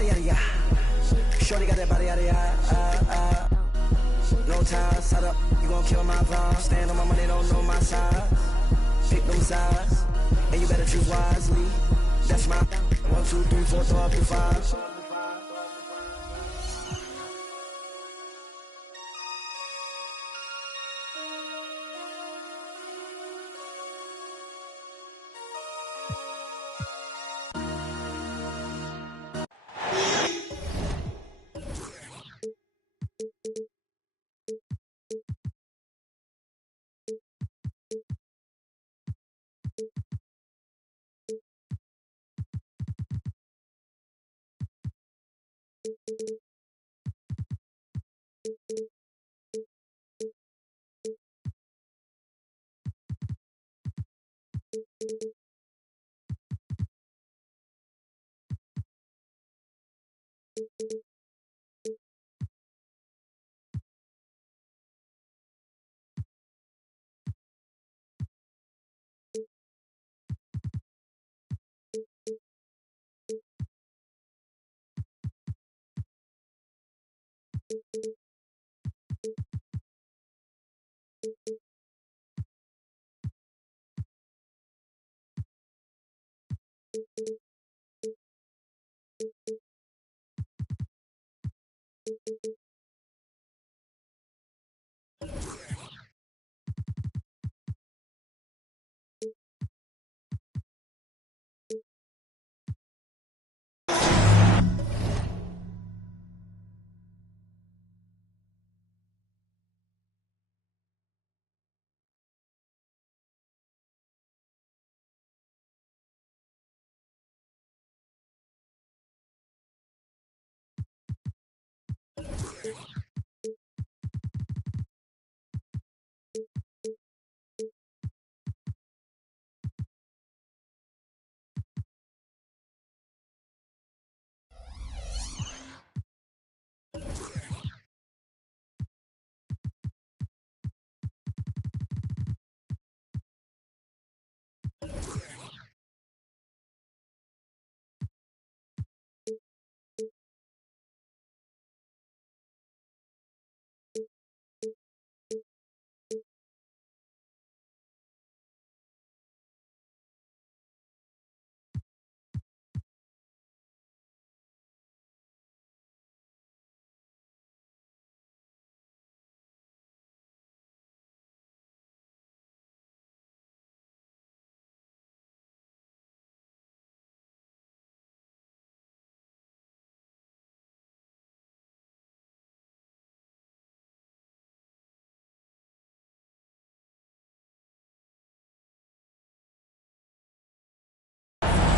body, yada, yada. Shorty got that body, yada, yada. No ties, set up, you gon' kill my vibe. Stand on my money, don't know my size. Pick them sides, and you better choose wisely. That's my 1, 2, 3, 4, throw up to 5.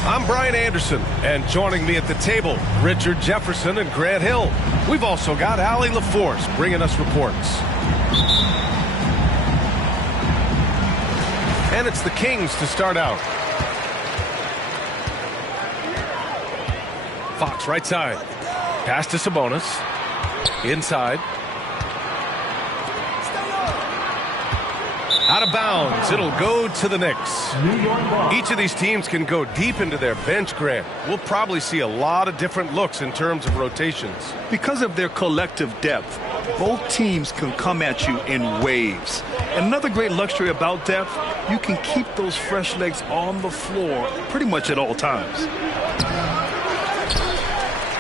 I'm Brian Anderson, and joining me at the table, Richard Jefferson and Grant Hill. We've also got Allie LaForce bringing us reports. And it's the Kings to start out. Fox right side. Pass to Sabonis. Inside. Out of bounds. It'll go to the Knicks. Each of these teams can go deep into their bench, Grant. We'll probably see a lot of different looks in terms of rotations. Because of their collective depth, both teams can come at you in waves. And another great luxury about depth, you can keep those fresh legs on the floor pretty much at all times.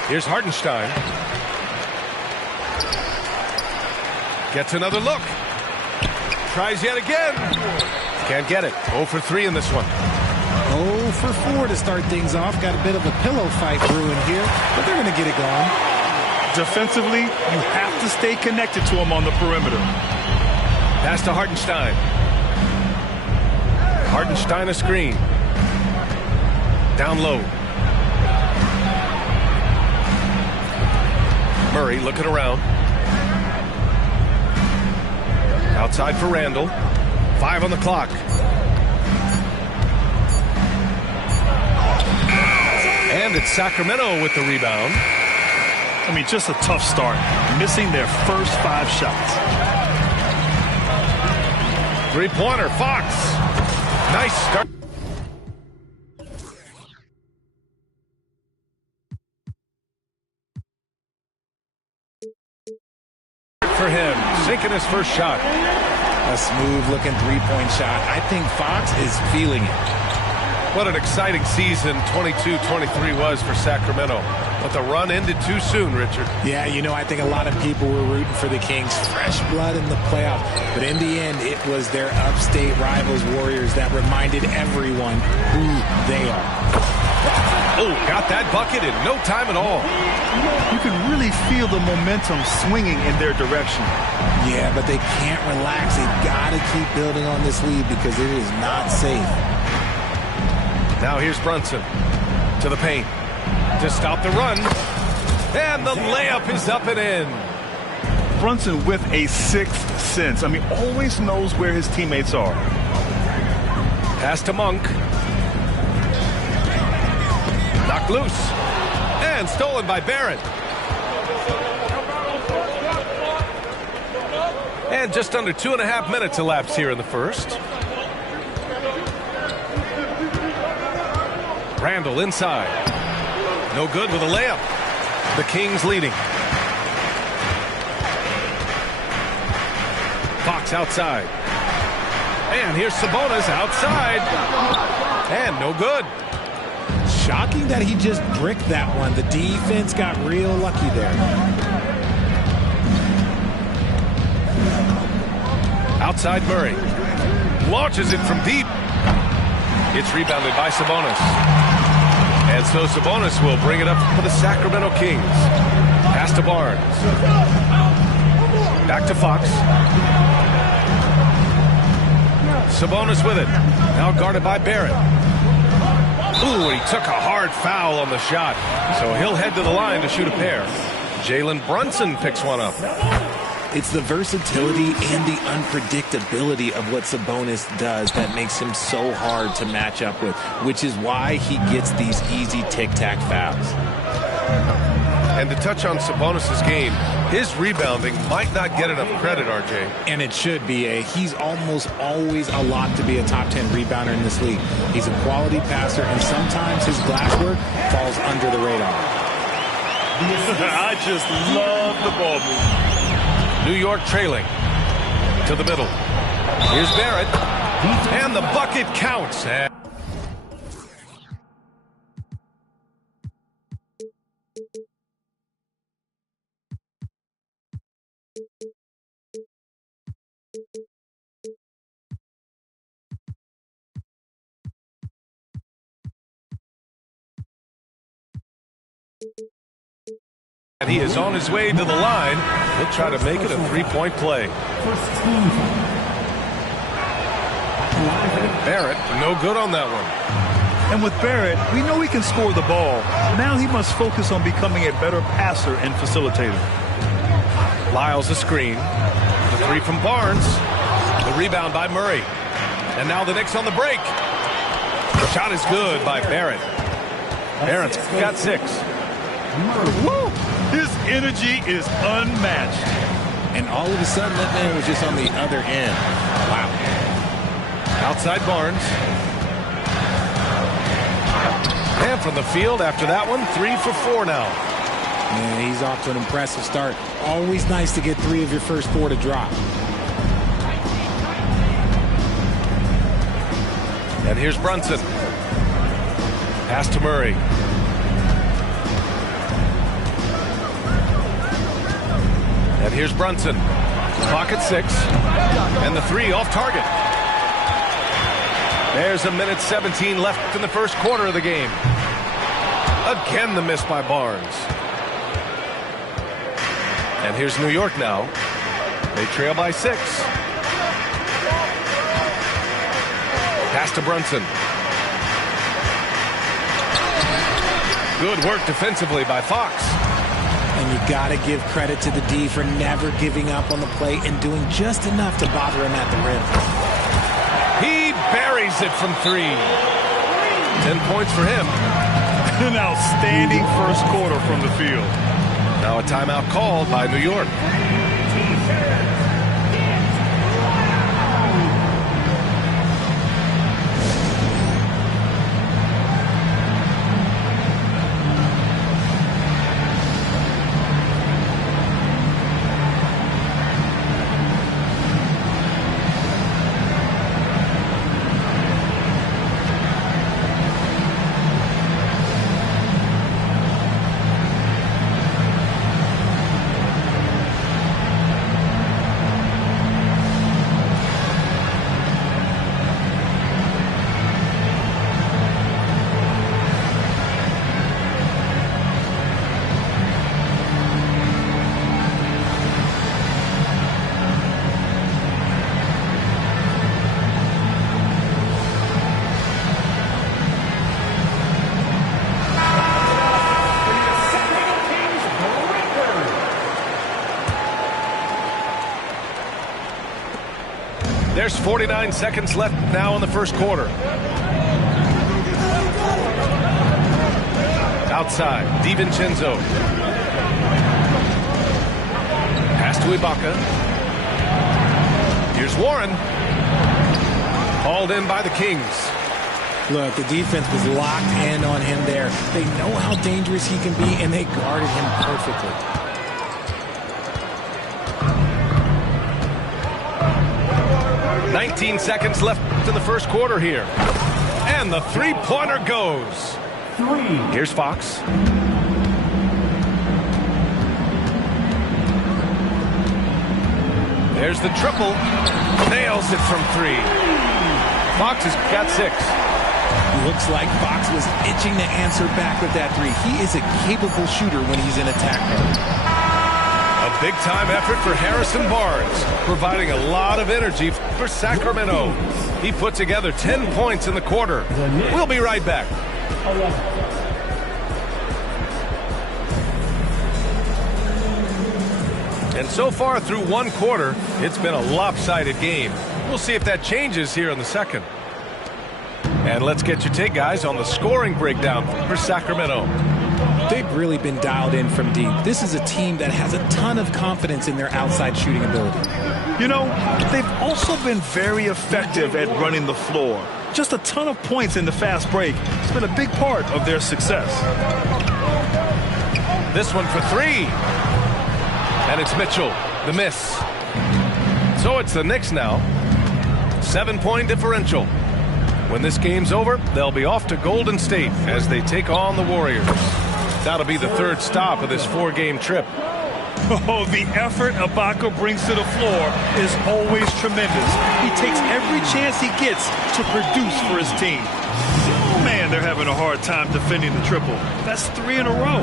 Here's Hartenstein. Gets another look. Tries yet again. Can't get it. 0 for 3 in this one. 0 for 4 to start things off. Got a bit of a pillow fight brewing here, but they're going to get it going. Defensively, you have to stay connected to him on the perimeter. Pass to Hartenstein. Hartenstein a screen. Down low. Murray looking around. Outside for Randall. 5 on the clock. And it's Sacramento with the rebound. I mean, just a tough start. Missing their first 5 shots. Three-pointer, Fox. Nice start. taking his first shot. A smooth-looking three-point shot. I think Fox is feeling it. What an exciting season 22-23 was for Sacramento. But the run ended too soon, Richard. Yeah, you know, I think a lot of people were rooting for the Kings. Fresh blood in the playoffs. But in the end, it was their upstate rivals, Warriors, that reminded everyone who they are. Oh, got that bucket in no time at all. You can really feel the momentum swinging in their direction. Yeah, but they can't relax. They've got to keep building on this lead because it is not safe. Now here's Brunson to the paint to stop the run. And the layup is up and in. Brunson with a sixth sense. I mean, always knows where his teammates are. Pass to Monk. Knocked loose. And stolen by Barrett. And just under 2.5 minutes elapsed here in the first. Randall inside. No good with a layup. The Kings leading. Fox outside. And here's Sabonis outside. And no good. Shocking that he just bricked that one. The defense got real lucky there. Outside Murray. Launches it from deep. It's rebounded by Sabonis. And so Sabonis will bring it up for the Sacramento Kings. Pass to Barnes. Back to Fox. Sabonis with it. Now guarded by Barrett. Ooh, he took a hard foul on the shot. So he'll head to the line to shoot a pair. Jalen Brunson picks one up. It's the versatility and the unpredictability of what Sabonis does that makes him so hard to match up with, which is why he gets these easy tic-tac fouls. And to touch on Sabonis' game, his rebounding might not get enough credit, RJ. And it should be. He's almost always a lock to be a top 10 rebounder in this league. He's a quality passer, and sometimes his glass work falls under the radar. I just love the ball movement. New York trailing to the middle. Here's Barrett. And the bucket counts. And he is on his way to the line. He'll try to make it a three-point play. And Barrett, no good on that one. And with Barrett, we know he can score the ball. Now he must focus on becoming a better passer and facilitator. Lyles a screen. The three from Barnes. The rebound by Murray. And now the Knicks on the break. The shot is good by Barrett. Barrett's got 6. Woo! His energy is unmatched. And all of a sudden, that man was just on the other end. Wow. Outside Barnes. And from the field after that one, 3 for 4 now. Man, he's off to an impressive start. Always nice to get 3 of your first 4 to drop. And here's Brunson. Pass to Murray. And here's Brunson. Clock at 6. And the 3 off target. There's 1:17 left in the first quarter of the game. Again, the miss by Barnes. And here's New York now. They trail by 6. Pass to Brunson. Good work defensively by Fox. And you got to give credit to the D for never giving up on the play and doing just enough to bother him at the rim. He buries it from 3. 10 points for him. An outstanding first quarter from the field. Now a timeout called by New York. There's 49 seconds left now in the first quarter. Outside, DiVincenzo. Pass to Ibaka. Here's Warren. Hauled in by the Kings. Look, the defense was locked in on him there. They know how dangerous he can be, and they guarded him perfectly. "19 seconds left in the first quarter here. And the three-pointer goes. Here's Fox. There's the triple. Nails it from 3. Fox has got 6. Looks like Fox was itching to answer back with that 3. He is a capable shooter when he's in attack mode. A big-time effort for Harrison Barnes, providing a lot of energy for Sacramento. He put together 10 points in the quarter. We'll be right back. And so far through one quarter, it's been a lopsided game. We'll see if that changes here in the second. And let's get your take, guys, on the scoring breakdown for Sacramento. They've really been dialed in from deep. This is a team that has a ton of confidence in their outside shooting ability. You know, they've also been very effective at running the floor. Just a ton of points in the fast break. It's been a big part of their success. This one for 3. And it's Mitchell, the miss. So it's the Knicks now. 7-point differential. When this game's over, they'll be off to Golden State as they take on the Warriors. That'll be the third stop of this 4-game trip. Oh, the effort Ibaka brings to the floor is always tremendous. He takes every chance he gets to produce for his team. Man, they're having a hard time defending the triple. That's 3 in a row.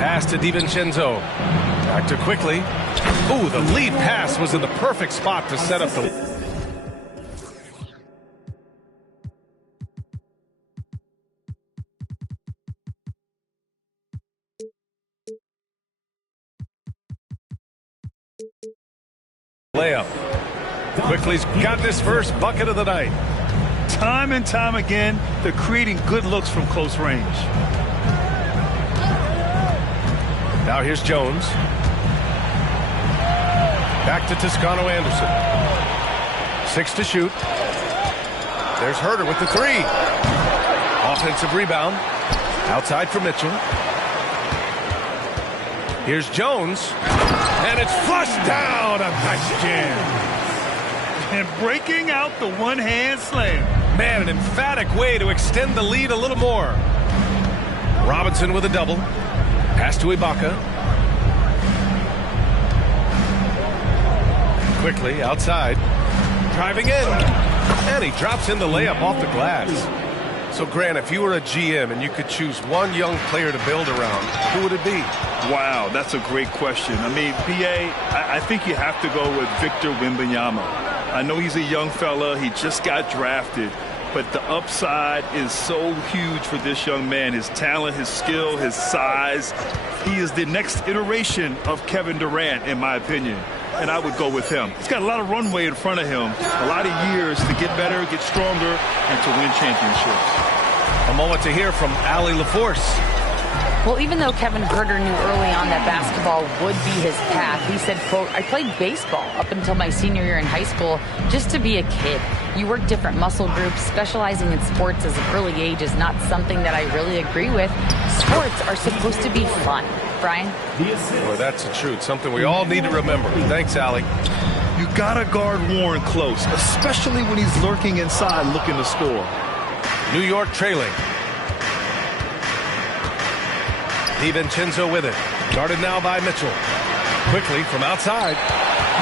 Pass to DiVincenzo. Back to quickly. Ooh, the lead pass was in the perfect spot to set up the... layup. Quickly's got this first bucket of the night. Time and time again, they're creating good looks from close range. Now here's Jones. Back to Toscano-Anderson. 6 to shoot. There's Herter with the 3. Offensive rebound. Outside for Mitchell. Here's Jones. And it's flushed down. A nice jam. And breaking out the one-hand slam. Man, an emphatic way to extend the lead a little more. Robinson with a double. Pass to Ibaka. Quickly outside. Driving in. And he drops in the layup off the glass. So, Grant, if you were a GM and you could choose one young player to build around, who would it be? Wow, that's a great question. I mean, B.A., I think you have to go with Victor Wembanyama. I know he's a young fella. He just got drafted. But the upside is so huge for this young man. His talent, his skill, his size. He is the next iteration of Kevin Durant, in my opinion. And I would go with him. He's got a lot of runway in front of him. A lot of years to get better, get stronger, and to win championships. A moment to hear from Allie LaForce. Well, even though Kevin Herter knew early on that basketball would be his path, he said, quote, "I played baseball up until my senior year in high school just to be a kid. You work different muscle groups. Specializing in sports as an early age is not something that I really agree with. Sports are supposed to be fun." Brian? Boy, that's the truth. Something we all need to remember. Thanks, Allie. You gotta guard Warren close, especially when he's lurking inside looking to score. New York trailing. DiVincenzo with it. Guarded now by Mitchell. Quickly from outside.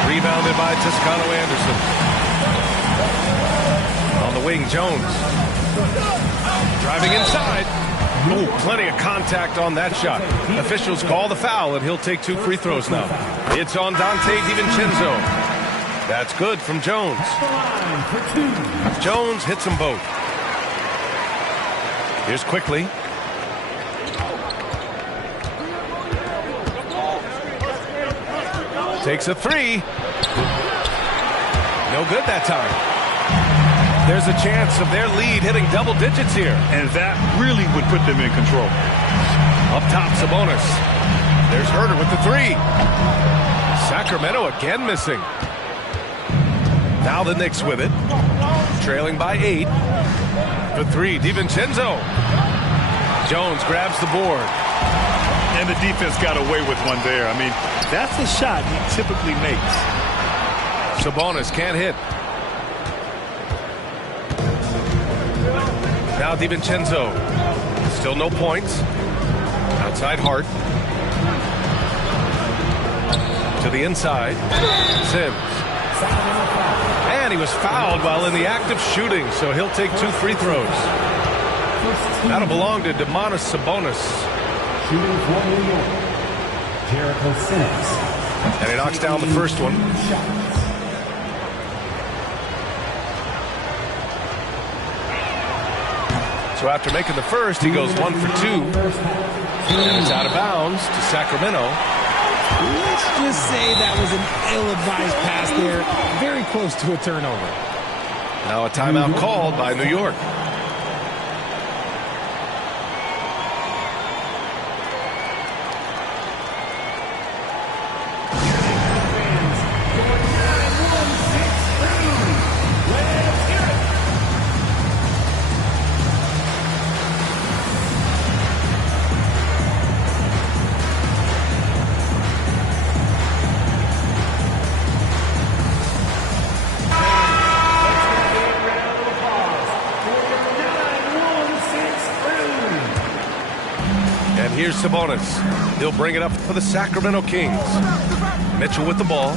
Rebounded by Toscano-Anderson. On the wing, Jones. Driving inside. Oh, plenty of contact on that shot. Officials call the foul, and he'll take 2 free throws now. It's on Dante DiVincenzo. That's good from Jones. Jones hits them both. Here's Quickly. Takes a three. No good that time. There's a chance of their lead hitting double digits here. And that really would put them in control. Up top, Sabonis. There's Herder with the three. Sacramento again missing. Now the Knicks with it. Trailing by 8. The three, DiVincenzo. Jones grabs the board. And the defense got away with one there. I mean, that's a shot he typically makes. Sabonis can't hit. Now DiVincenzo. Still no points. Outside Hart. To the inside. Sims. And he was fouled while in the act of shooting, so he'll take 2 free throws. That'll belong to Domantas Sabonis. Shooting for New York, Jericho Sims. And he knocks down the first one. So after making the first, he goes 1 for 2. And it's out of bounds to Sacramento. Let's just say that was an ill-advised pass there. Very close to a turnover. Now a timeout called by New York. Here's Sabonis. He'll bring it up for the Sacramento Kings. Mitchell with the ball.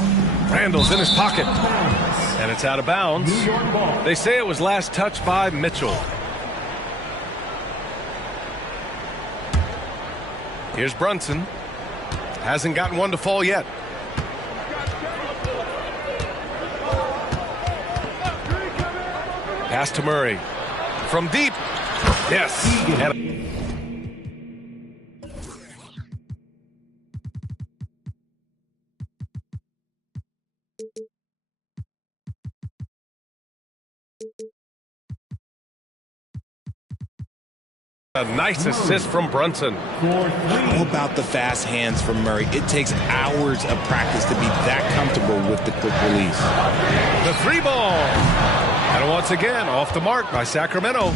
Randall's in his pocket. And it's out of bounds. They say it was last touched by Mitchell. Here's Brunson. Hasn't gotten one to fall yet. Pass to Murray. From deep. Yes. And a nice assist from Brunson. How about the fast hands from Murray? It takes hours of practice to be that comfortable with the quick release. The three ball. And once again, off the mark by Sacramento.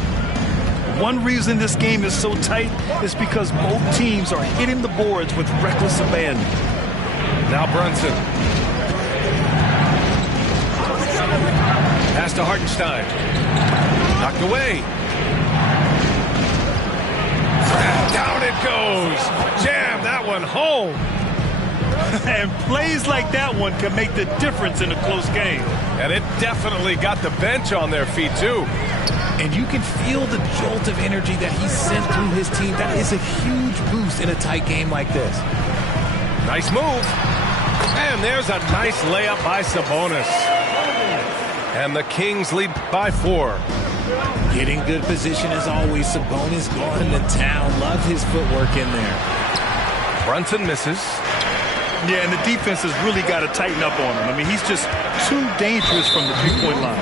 One reason this game is so tight is because both teams are hitting the boards with reckless abandon. Now Brunson. Pass to Hartenstein. Knocked away. And down it goes. Jam that one home. And plays like that one can make the difference in a close game. And it definitely got the bench on their feet, too. And you can feel the jolt of energy that he sent through his team. That is a huge boost in a tight game like this. Nice move. And there's a nice layup by Sabonis. And the Kings lead by 4. Getting good position as always. Sabonis going to town. Love his footwork in there. Brunson misses. Yeah, and the defense has really got to tighten up on him. I mean, he's just too dangerous from the three-point line.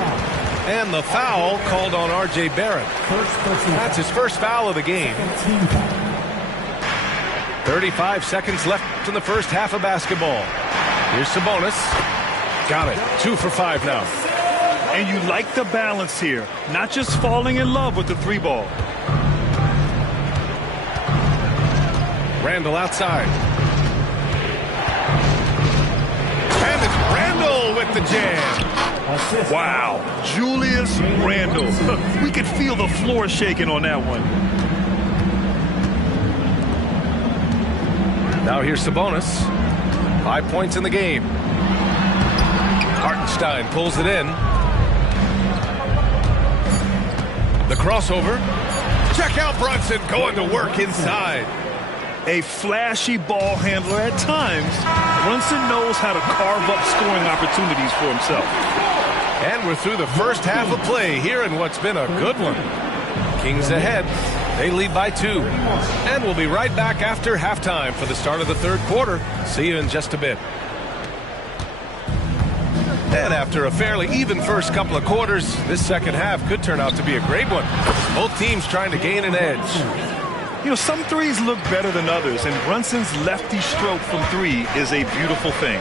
And the foul called on R.J. Barrett. That's his first foul of the game. 35 seconds left in the first half of basketball. Here's Sabonis. Got it. 2 for 5 now. And you like the balance here. Not just falling in love with the three ball. Randall outside. And it's Randall with the jam. Wow. Julius Randall. We could feel the floor shaking on that one. Now here's Sabonis. 5 points in the game. Hartenstein pulls it in. The crossover. Check out Brunson going to work inside. A flashy ball handler at times. Brunson knows how to carve up scoring opportunities for himself. And we're through the first half of play here in what's been a good one. Kings ahead. They lead by 2. And we'll be right back after halftime for the start of the third quarter. See you in just a bit. And after a fairly even first couple of quarters, this second half could turn out to be a great one. Both teams trying to gain an edge. You know, some threes look better than others, and Brunson's lefty stroke from three is a beautiful thing.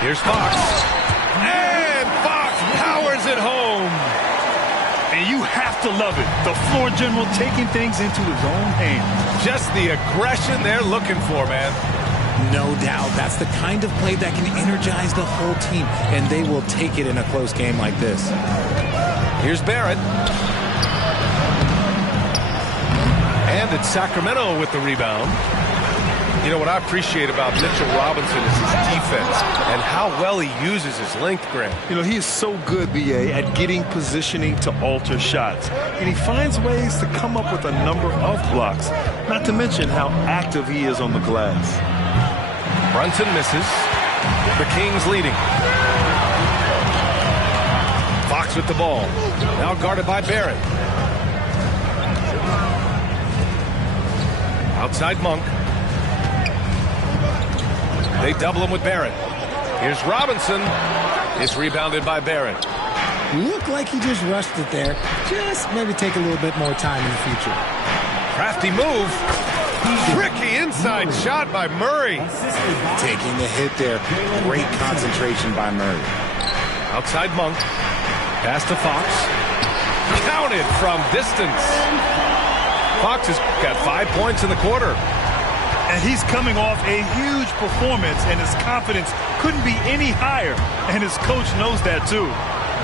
Here's Fox. And Fox powers it home. And you have to love it. The floor general taking things into his own hands. Just the aggression they're looking for, man. No doubt. That's the kind of play that can energize the whole team, and they will take it in a close game like this. Here's Barrett. And it's Sacramento with the rebound. You know, what I appreciate about Mitchell Robinson is his defense and how well he uses his length, Grant. You know, he is so good, B.A., at getting positioning to alter shots. And he finds ways to come up with a number of blocks, not to mention how active he is on the glass. Brunson misses. The Kings leading. Fox with the ball. Now guarded by Barrett. Outside Monk. They double him with Barrett. Here's Robinson. It's rebounded by Barrett. Looked like he just rushed it there. Just maybe take a little bit more time in the future. Crafty move. Tricky inside shot by Murray. Taking the hit there. Great concentration by Murray. Outside Monk. Pass to Fox. Counted from distance. Fox has got 5 points in the quarter. And he's coming off a huge performance, and his confidence couldn't be any higher. And his coach knows that, too.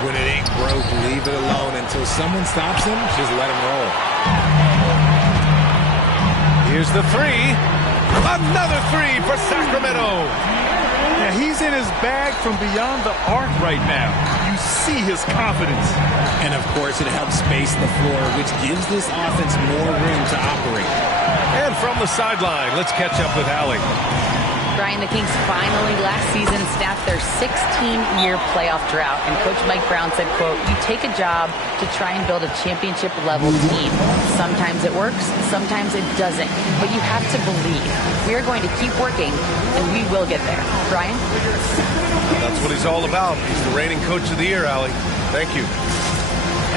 When it ain't broke, leave it alone. Until someone stops him, just let him roll. Here's the three. Another three for Sacramento. Yeah, he's in his bag from beyond the arc right now. You see his confidence. And, of course, it helps space the floor, which gives this offense more room to operate. And from the sideline, let's catch up with Allie. Brian, the Kings finally last season snapped their 16-year playoff drought, and Coach Mike Brown said, quote, "You take a job to try and build a championship-level team. Sometimes it works, sometimes it doesn't, but you have to believe. We are going to keep working, and we will get there." Brian? That's what he's all about. He's the reigning Coach of the Year, Allie. Thank you.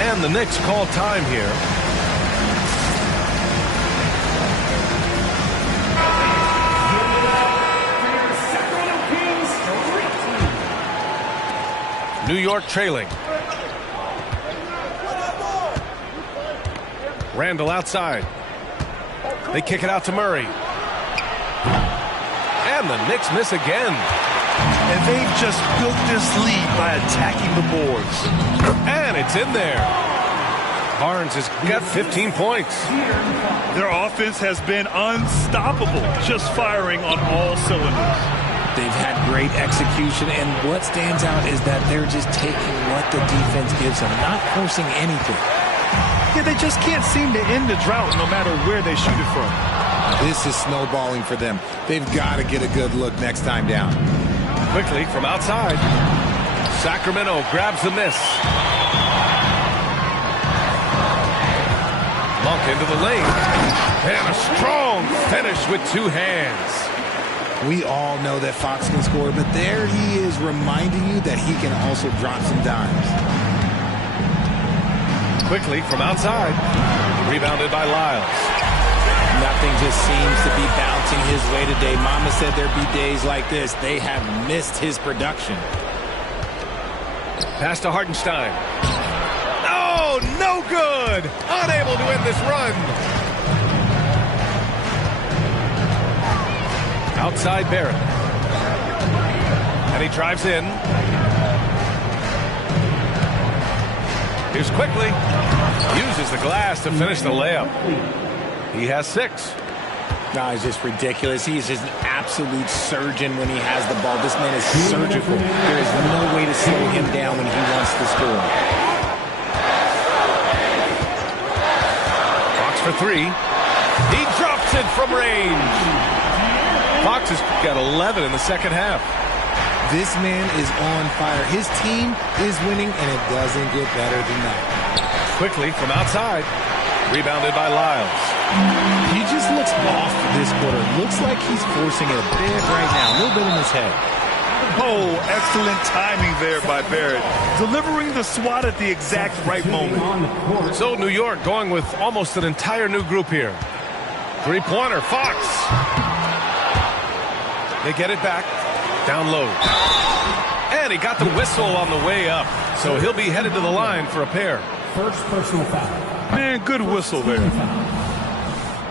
And the Knicks call time here. New York trailing. Randall outside. They kick it out to Murray. And the Knicks miss again. And they've just built this lead by attacking the boards. And it's in there. Barnes has got 15 points. Their offense has been unstoppable, just firing on all cylinders. They've had great execution, and what stands out is that they're just taking what the defense gives them, not forcing anything. Yeah, they just can't seem to end the drought no matter where they shoot it from. This is snowballing for them. They've got to get a good look next time down. Quickly from outside. Sacramento grabs the miss. Monk into the lane. And a strong finish with two hands. We all know that Fox can score, but there he is reminding you that he can also drop some dimes. Quickly from outside. Rebounded by Lyles. Nothing just seems to be bouncing his way today. Mama said there'd be days like this. They have missed his production. Pass to Hartenstein. Oh, no good. Unable to end this run. Outside Barrett. And he drives in. Here's Quickly. Uses the glass to finish the layup. He has 6. No, it's just ridiculous. He is just an absolute surgeon when he has the ball. This man is surgical. There is no way to slow him down when he wants to score. Fox for 3. He drops it from range. Fox has got 11 in the second half. This man is on fire. His team is winning, and it doesn't get better than that. Quickly from outside. Rebounded by Lyles. He just looks off this quarter. Looks like he's forcing it a bit right now. A little bit in his head. Oh, excellent timing there by Barrett. Delivering the swat at the exact right moment. So New York going with almost an entire new group here. Three-pointer, Fox. They get it back. Down low. And he got the whistle on the way up. So he'll be headed to the line for a pair. First personal foul. Man, good whistle there.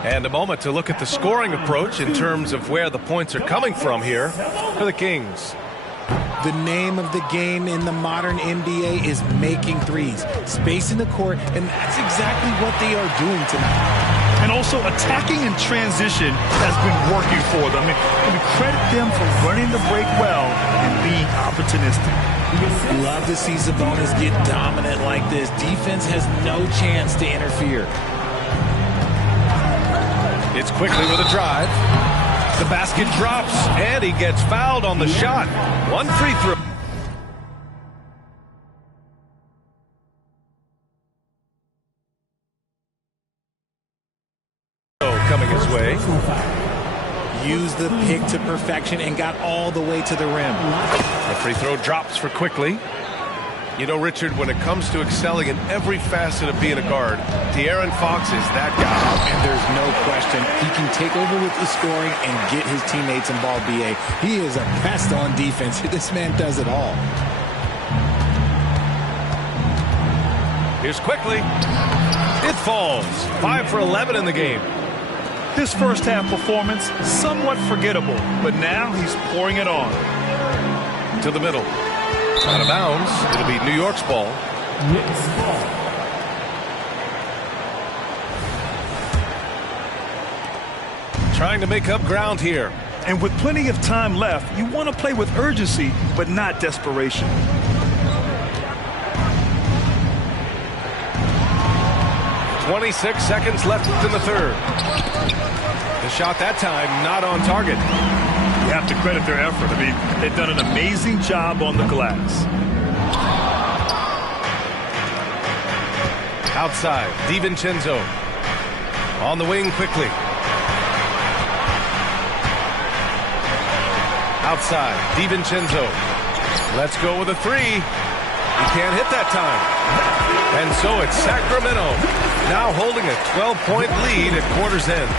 And a moment to look at the scoring approach in terms of where the points are coming from here for the Kings. The name of the game in the modern NBA is making threes, spacing the court, and that's exactly what they are doing tonight. And also attacking in transition has been working for them. I mean, credit them for running the break well and being opportunistic. Love to see Sabonis get dominant like this. Defense has no chance to interfere. It's quickly with a drive. The basket drops, and he gets fouled on the shot. One free throw. Coming his way. Used the pick to perfection and got all the way to the rim. The free throw drops for quickly. You know, Richard, when it comes to excelling in every facet of being a guard, De'Aaron Fox is that guy. And there's no question he can take over with the scoring and get his teammates involved, B.A. He is a pest on defense. This man does it all. Here's quickly. It falls. 5 for 11 in the game. His first half performance, somewhat forgettable, but now he's pouring it on. To the middle. Out of bounds. It'll be New York's ball. Knicks ball. Trying to make up ground here. And with plenty of time left, you want to play with urgency, but not desperation. .26 seconds left in the third. The shot that time not on target. You have to credit their effort. I mean, they've done an amazing job on the glass. Outside, DiVincenzo. On the wing quickly. Outside, DiVincenzo. Let's go with a three. He can't hit that time. And so it's Sacramento now holding a 12-point lead at quarter's end.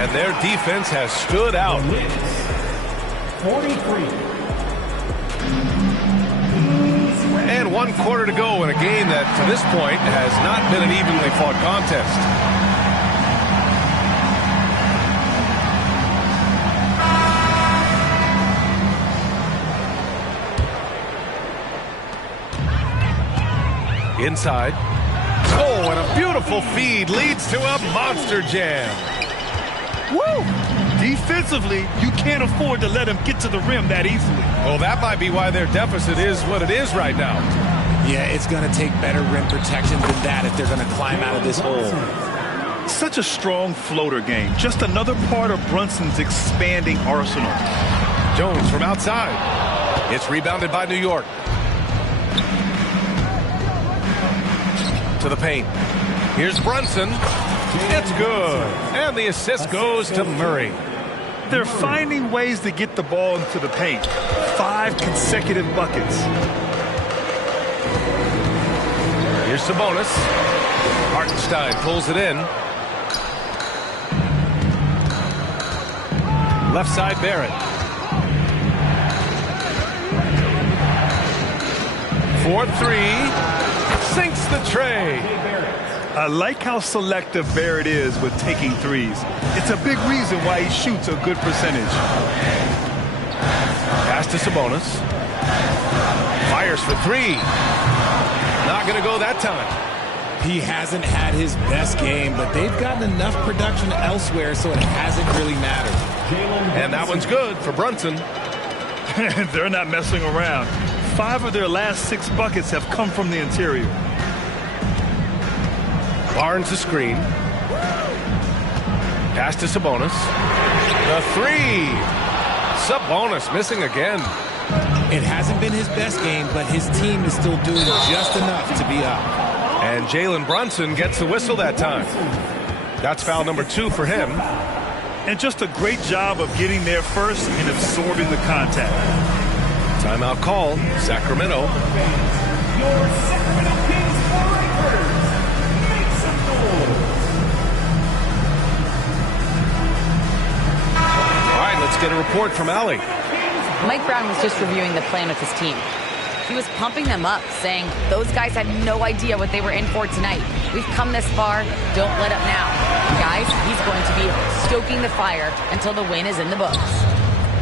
And their defense has stood out. 43. And 1 quarter to go in a game that, to this point, has not been an evenly fought contest. Inside. Oh, and a beautiful feed leads to a monster jam. Woo! Defensively, you can't afford to let him get to the rim that easily. Oh, that might be why their deficit is what it is right now. Yeah, it's going to take better rim protection than that if they're going to climb out of this hole. Such a strong floater game. Just another part of Brunson's expanding arsenal. Jones from outside. It's rebounded by New York. To the paint. Here's Brunson. It's good. And the assist goes to Murray. They're finding ways to get the ball into the paint. 5 consecutive buckets. Here's Sabonis. Hartenstein pulls it in. Left side, Barrett. 4-3. Sinks the tray. I like how selective Barrett is with taking threes. It's a big reason why he shoots a good percentage. Pass to Sabonis. Fires for 3. Not going to go that time. He hasn't had his best game, but they've gotten enough production elsewhere, so it hasn't really mattered. And that one's good for Brunson. They're not messing around. 5 of their last 6 buckets have come from the interior. Barnes the screen. Pass to Sabonis. The 3. Sabonis missing again. It hasn't been his best game, but his team is still doing just enough to be up. And Jalen Brunson gets the whistle that time. That's foul number 2 for him. And just a great job of getting there first and absorbing the contact. Timeout call, Sacramento. Your Sacramento Kings strikers, make some noise. All right, let's get a report from Allie. Mike Brown was just reviewing the plan with his team. He was pumping them up, saying those guys had no idea what they were in for tonight. We've come this far, don't let up now. Guys, he's going to be stoking the fire until the win is in the books.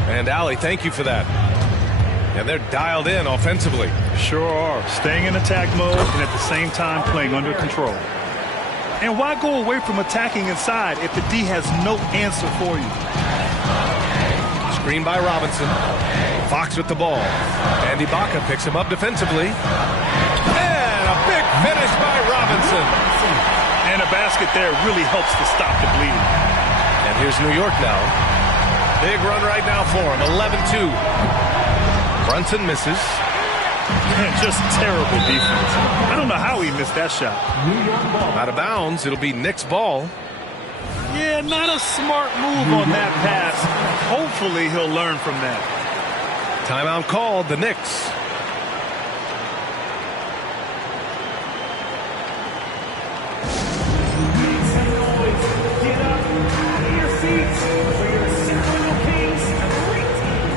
And Allie, thank you for that. And they're dialed in offensively. Sure are. Staying in attack mode and at the same time playing under control. And why go away from attacking inside if the D has no answer for you? Screen by Robinson. Fox with the ball. And Ibaka picks him up defensively. And a big finish by Robinson. And a basket there really helps to stop the bleeding. And here's New York now. Big run right now for him. 11-2. Brunson misses. Just terrible defense. I don't know how he missed that shot. Out of bounds. It'll be Knicks ball. Yeah, not a smart move on that pass. Hopefully he'll learn from that. Timeout called, the Knicks. Make some noise. Get up out of your seats for your Sacramento Kings great team.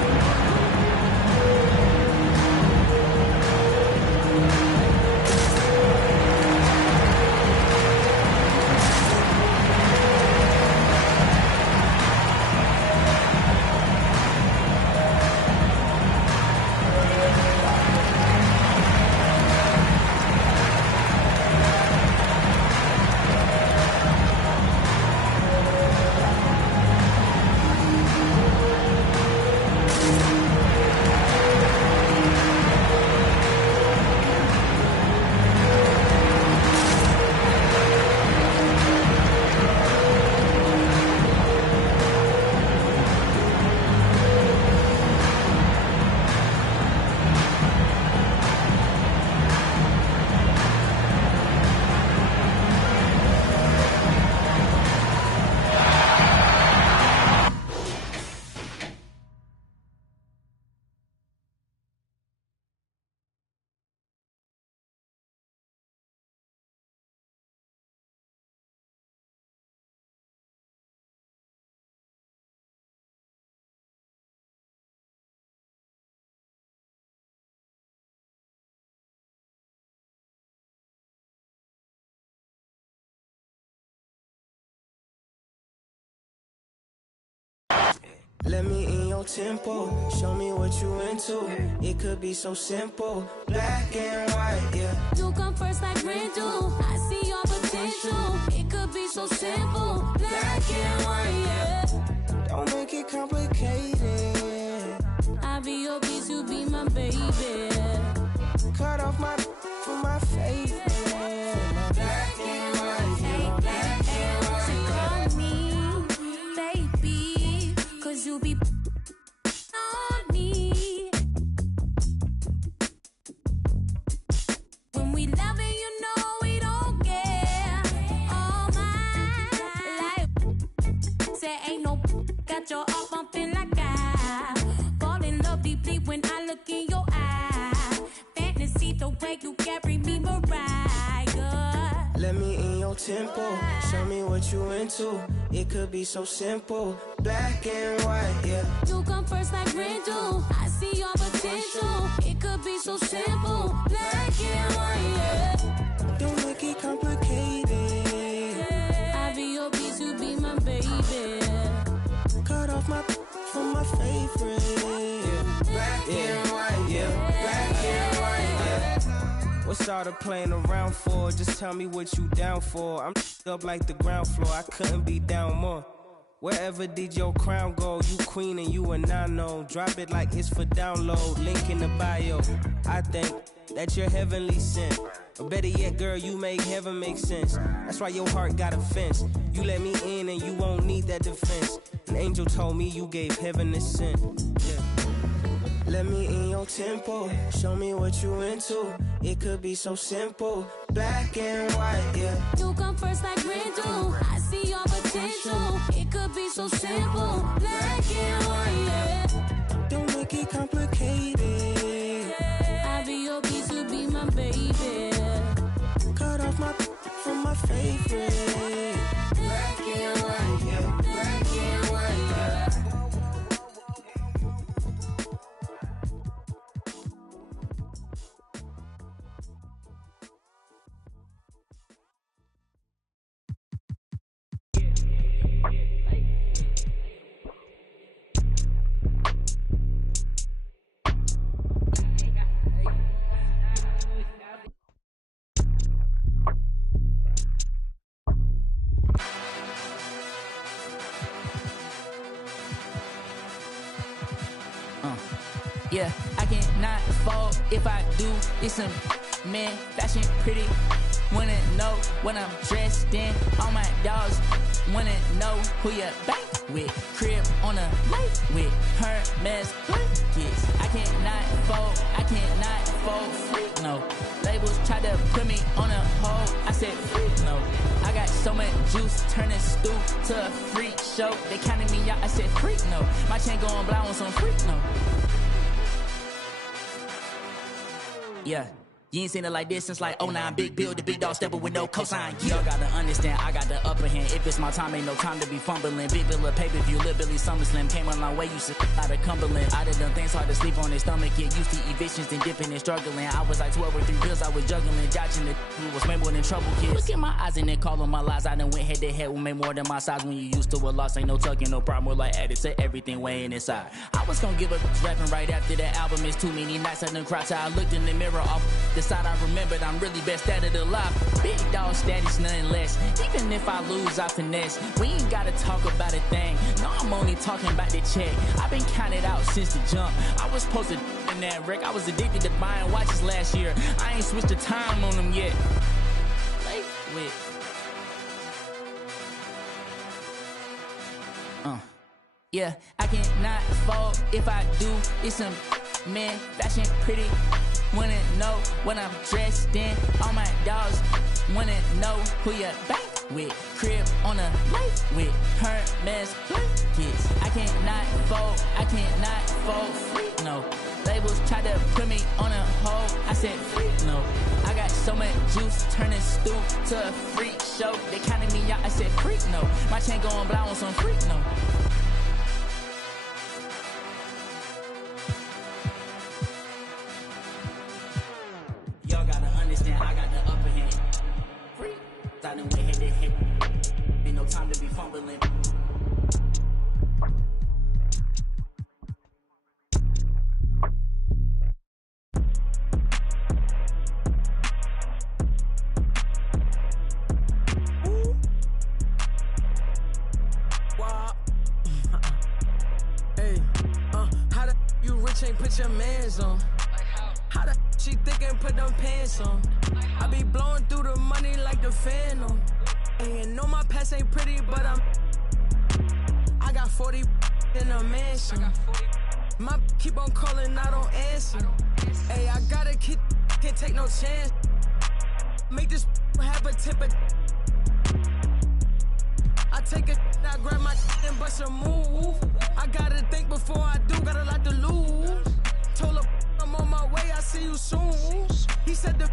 Let me in your tempo, show me what you into. It could be so simple, black and white, yeah. You come first like rain do. I see your potential. It could be so simple, black and white, yeah. Don't make it complicated. I be your bitch, you be my baby. Cut off my for my favorite. Black and white, yeah. Black and white. So call me, baby, 'cause you be on me. When we loving, you know we don't care. All my life, say ain't no got your heart bumping like I fall in love deeply when I look in your eye. Fantasy the way you carry me, Mariah. Let me in your tempo, show me what you into. It could be so simple, black and white, yeah. You come first like rain do. I see your potential. It could be so simple, black and white, yeah. Don't make it complicated. I be your bitch, you be my baby. Cut off my for my favorite. Yeah. Black and white, yeah. Black and white, yeah. What's all the playing around for? Just tell me what you down for. I'm up like the ground floor. I couldn't be down more. Wherever did your crown go? You queen and you a nano. Drop it like it's for download. Link in the bio. I think that you're heavenly sent. Or better yet, girl, you make heaven make sense. That's why your heart got a fence. You let me in and you won't need that defense. An angel told me you gave heaven a scent. Yeah. Let me in your tempo, show me what you into. It could be so simple, black and white, yeah. You come first like rain do. I see your potential. It could be so simple, black and white, yeah. Don't make it complicated. Yeah, I cannot fall if I do. It's some man, fashion pretty. Wanna know what I'm dressed in. All my dogs wanna know who you bank with. Crib on a lake with Hermes blankets. I cannot fold, freak no. Labels try to put me on a hold. I said freak no. I got so much juice, turning stew to a freak show. They counted me out, I said freak no. My chain going blind on some freak no. Yeah. You ain't seen it like this since like 09. Big bill, the big dog stepper with no cosign. Y'all gotta understand, I got the upper hand. If it's my time, ain't no time to be fumbling. Big bill of paper, if you live Billy SummerSlam. Came a long way, used to out of Cumberland. I done done things hard to sleep on his stomach. Get used to evictions and dipping and struggling. I was like 12 or 3 bills, I was juggling. Dodging the who was way more than trouble kids. Look at my eyes and they call on my lies. I done went head to head with me more than my size. When you used to a loss, ain't no tucking, no problem. We're like added to everything weighing inside. I was gonna give up rapping right after that album. It's too many nights I done cried till I looked in the mirror off the side I remembered. I'm really best at it alive. Big dog status, nothing less. Even if I lose, I finesse. We ain't gotta talk about a thing. No, I'm only talking about the check. I've been counted out since the jump. I was supposed to in that wreck. I was addicted to buying watches last year. I ain't switched the time on them yet. Late with. Yeah, I cannot fall if I do. It's some man, fashion pretty. Wanna know what I'm dressed in. All my dogs wanna know who you bank with. Crib on a lake with Hermes blankets. I cannot fold, freak no. Labels try to put me on a hold. I said freak no. I got so much juice, turning stew to a freak show. They counted me out, I said freak no. My chain going blind on some freak no. Y'all gotta understand, I got the upper hand. Free, I done went head to head. Ain't no time to be fumbling. Ooh. Wow. Hey, how the you rich ain't put your mans on? How the she thick and put them pants on? I be blowing through the money like the phantom. And know my past ain't pretty, but I got 40 in a mansion. My keep on calling, I don't answer. Hey, I gotta keep, can't take no chance. Make this have a tip of. I take a, I grab my and bust a move. I gotta think before I do, got a lot to lose. Told her I'm on my way, I see you soon. He said the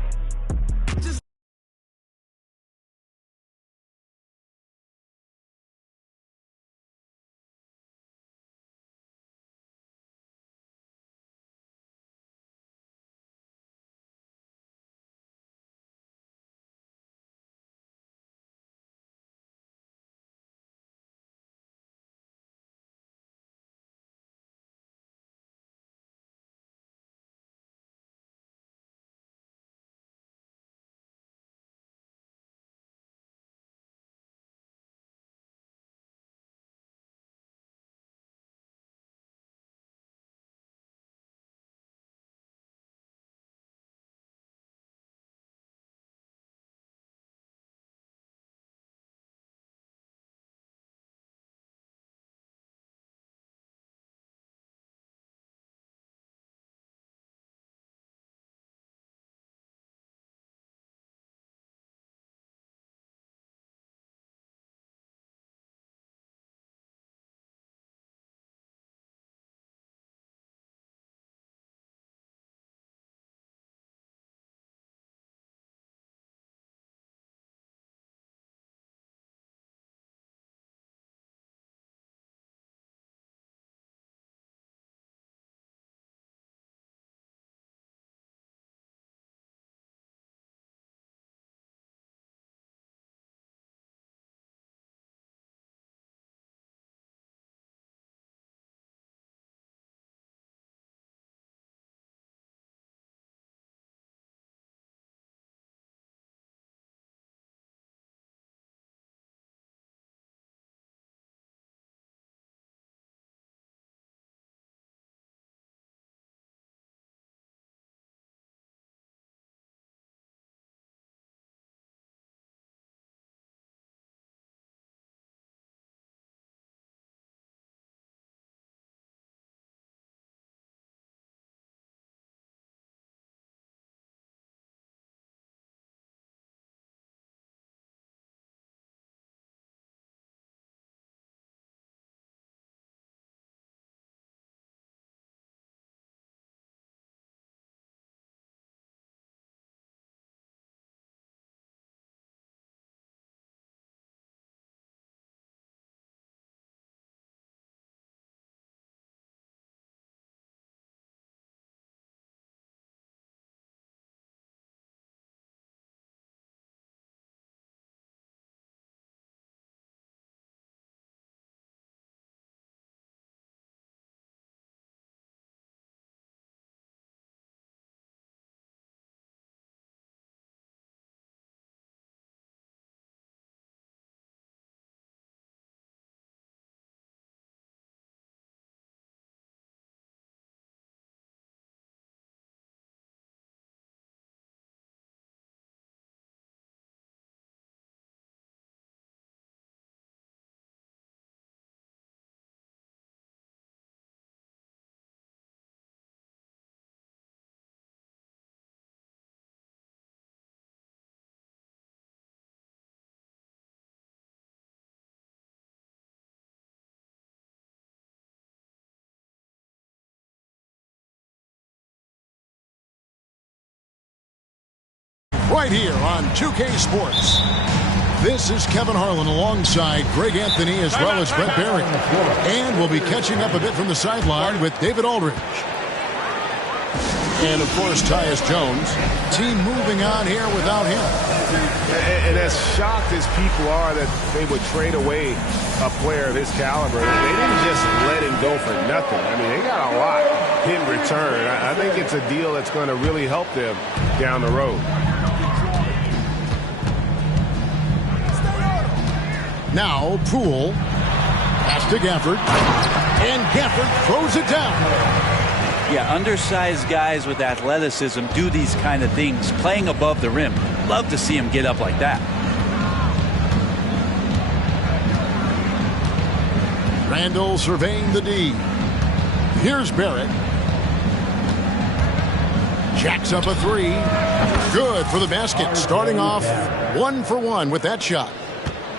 right here on 2K Sports. This is Kevin Harlan alongside Greg Anthony as well as Brett Barry. And we'll be catching up a bit from the sideline with David Aldridge. And, of course, Tyus Jones. Team moving on here without him. And as shocked as people are that they would trade away a player of his caliber, they didn't just let him go for nothing. I mean, they got a lot in return. I think it's a deal that's going to really help them down the road. Now, Poole. Pass to Gafford. And Gafford throws it down. Yeah, undersized guys with athleticism do these kind of things, playing above the rim. Love to see him get up like that. Randall surveying the D. Here's Barrett. Jacks up a three. Good for the basket. Starting off 1 for 1 with that shot.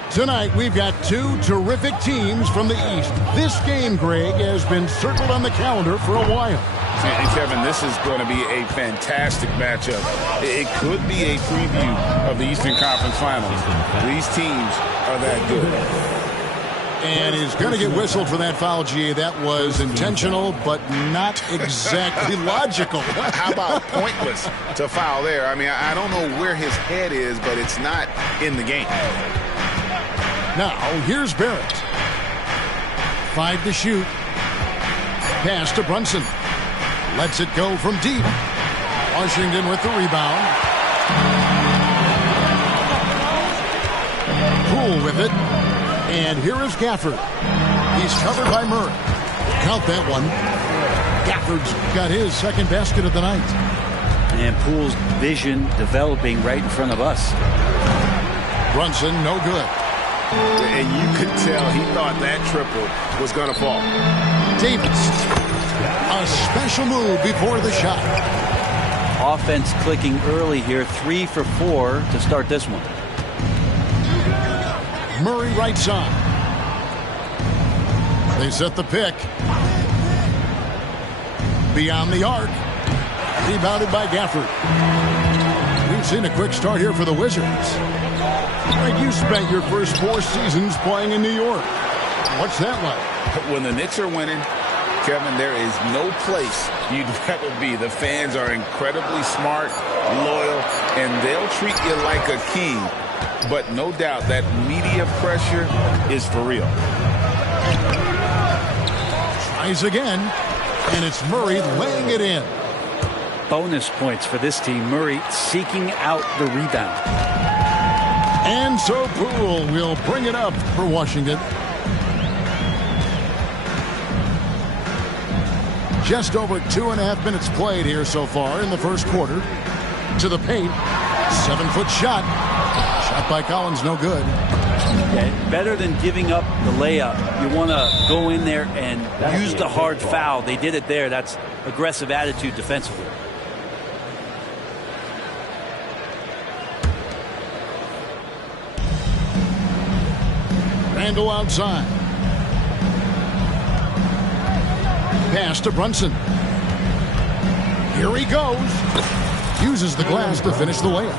Tonight, we've got two terrific teams from the East. This game, Greg, has been circled on the calendar for a while. And Kevin, this is going to be a fantastic matchup. It could be a preview of the Eastern Conference Finals. These teams are that good. And he's going to get whistled for that foul, G. That was intentional, but not exactly logical. How about pointless to foul there? I mean, I don't know where his head is, but it's not in the game. Now, here's Barrett. 5 to shoot. Pass to Brunson. Lets it go from deep. Washington with the rebound. Poole with it. And here is Gafford. He's covered by Murray. Count that one. Gafford's got his second basket of the night. And Poole's vision developing right in front of us. Brunson, no good. And you could tell he thought that triple was going to fall. Davis. A special move before the shot. Offense clicking early here. 3 for 4 to start this one. Murray right side. They set the pick. Beyond the arc. Rebounded by Gafford. We've seen a quick start here for the Wizards. You spent your first 4 seasons playing in New York. What's that like? When the Knicks are winning, Kevin, there is no place you'd rather be. The fans are incredibly smart, loyal, and they'll treat you like a king. But no doubt that media pressure is for real. Tries again, and it's Murray laying it in. Bonus points for this team. Murray seeking out the rebound. And so Poole will bring it up for Washington. Just over 2.5 minutes played here so far in the first quarter. To the paint. 7-foot shot. Shot by Collins, no good. Yeah, better than giving up the layup. You want to go in there and use the hard foul. They did it there. That's aggressive attitude defensively. Randall outside. Pass to Brunson. Here he goes. Uses the glass to finish the layup.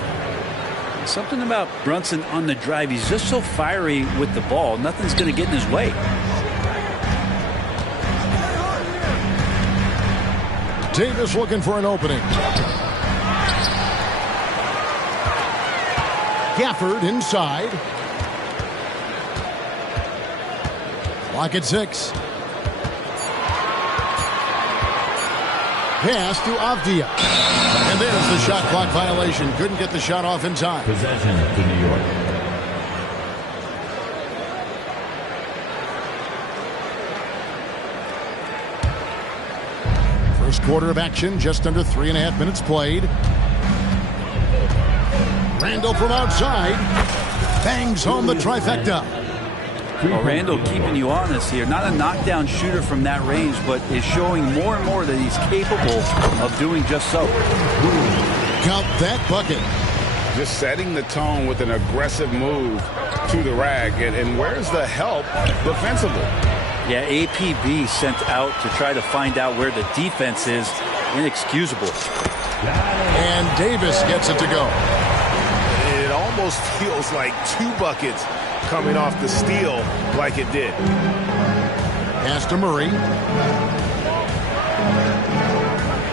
Something about Brunson on the drive. He's just so fiery with the ball. Nothing's going to get in his way. Davis looking for an opening. Gafford inside. Clock at 6. Pass to Avdia. And there's the shot clock violation. Couldn't get the shot off in time. Possession to New York. First quarter of action, just under 3.5 minutes played. Randall from outside. Bangs home the trifecta. Well, Randall keeping you honest here. Not a knockdown shooter from that range, but is showing more and more that he's capable of doing just so. Count that bucket. Just setting the tone with an aggressive move to the rack. And where's the help defensively? Yeah, APB sent out to try to find out where the defense is. Inexcusable. And Davis gets it to go. almost feels like 2 buckets coming off the steal like it did. Pass to Murray.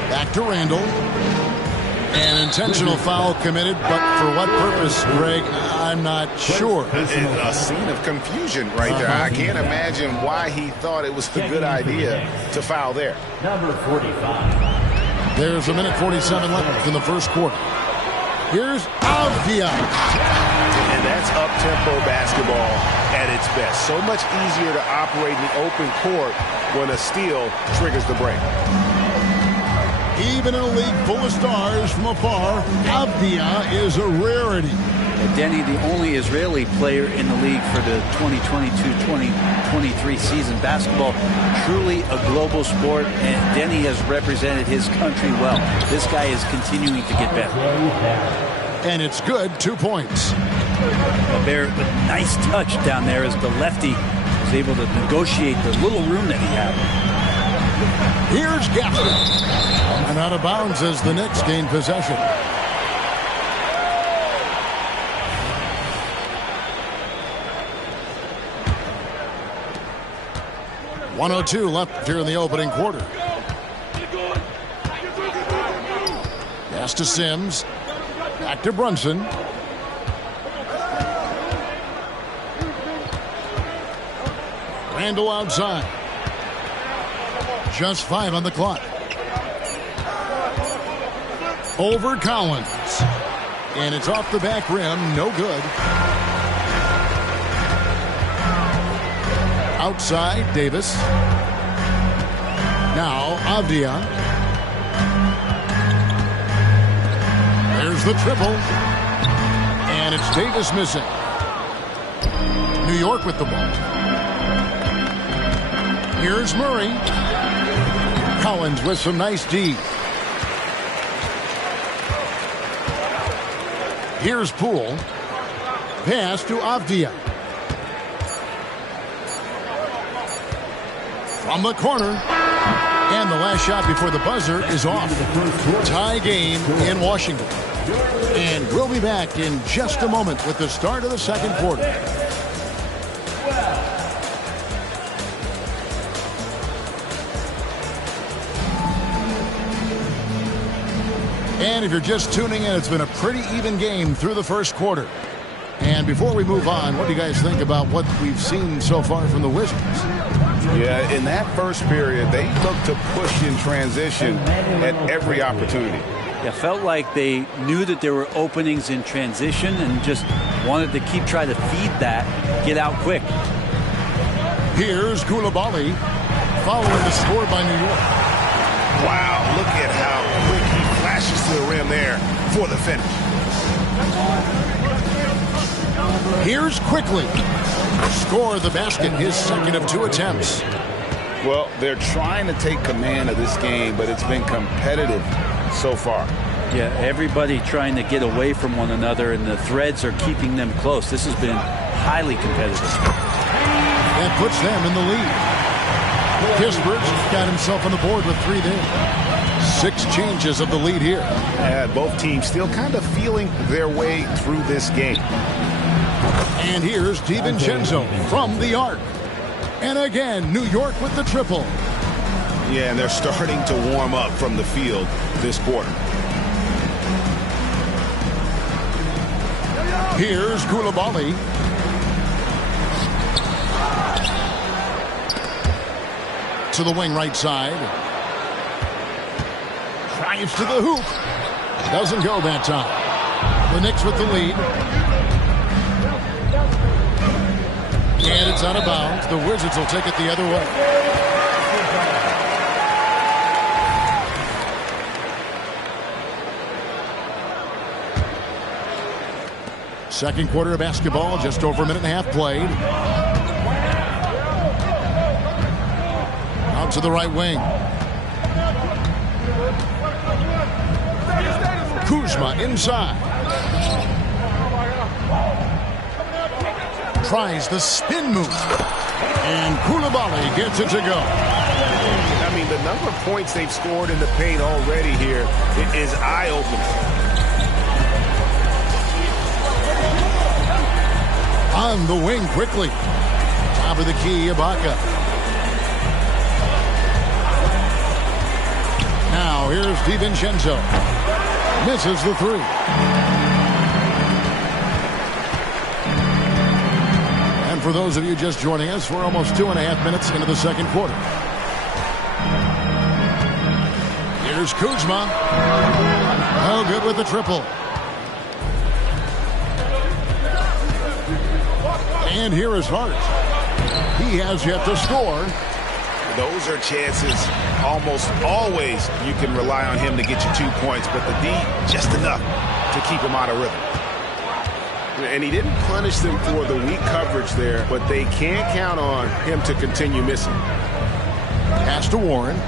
Back to Randall. An intentional foul committed, but for what purpose, Greg? I'm not sure. A scene of confusion right there. I can't imagine why he thought it was a good idea to foul there. Number 45. There's 1:47 left in the first quarter. Here's Avdia. And that's up-tempo basketball at its best. So much easier to operate in the open court when a steal triggers the break. Even in a league full of stars from afar, Avdia is a rarity. Denny, the only Israeli player in the league for the 2022-2023 season. Basketball, truly a global sport, and Denny has represented his country well. This guy is continuing to get better. And it's good, 2 points. A nice touch down there as the lefty was able to negotiate the little room that he had. Here's Gaston. And out of bounds as the Knicks gain possession. .102 left here in the opening quarter. Pass to Sims. Back to Brunson. Randall outside. Just 5 on the clock. Over Collins. And it's off the back rim. No good. Outside, Davis. Now, Avdia. There's the triple. And it's Davis missing. New York with the ball. Here's Murray. Collins with some nice D. Here's Poole. Pass to Avdia. From the corner. And the last shot before the buzzer is off. Tie game in Washington. And we'll be back in just a moment with the start of the second quarter. And if you're just tuning in, it's been a pretty even game through the first quarter. And before we move on, what do you guys think about what we've seen so far from the Wizards? Yeah, in that first period, they looked to push in transition at every opportunity. Yeah, felt like they knew that there were openings in transition and just wanted to keep trying to feed that, get out quick. Here's Koulibaly following the score by New York. Wow, look at how quick he flashes to the rim there for the finish. Here's Quickly. Score the basket, his second of 2 attempts. Well, they're trying to take command of this game, but it's been competitive so far. Yeah, everybody trying to get away from one another, and the threads are keeping them close. This has been highly competitive. That puts them in the lead. Kispert got himself on the board with 3 there. 6 changes of the lead here. Both teams still kind of feeling their way through this game. And here's DiVincenzo from the arc. And again, New York with the triple. Yeah, and they're starting to warm up from the field this quarter. Here's Koulibaly. To the wing right side. Drives to the hoop. Doesn't go that time. The Knicks with the lead. And it's out of bounds. The Wizards will take it the other way. Second quarter of basketball, just over a minute and a half played. Out to the right wing. Kuzma inside. Tries the spin move. And Koulibaly gets it to go. I mean, the number of points they've scored in the paint already here is eye-opening. On the wing quickly. Top of the key, Ibaka. Now here's DiVincenzo. Misses the three. And for those of you just joining us, we're almost 2.5 minutes into the second quarter. Here's Kuzma. Oh, good with the triple. And here is Hart. He has yet to score. Those are chances almost always you can rely on him to get you 2 points, but the D just enough to keep him out of rhythm. And he didn't punish them for the weak coverage there, but they can't count on him to continue missing. Pass to Warren.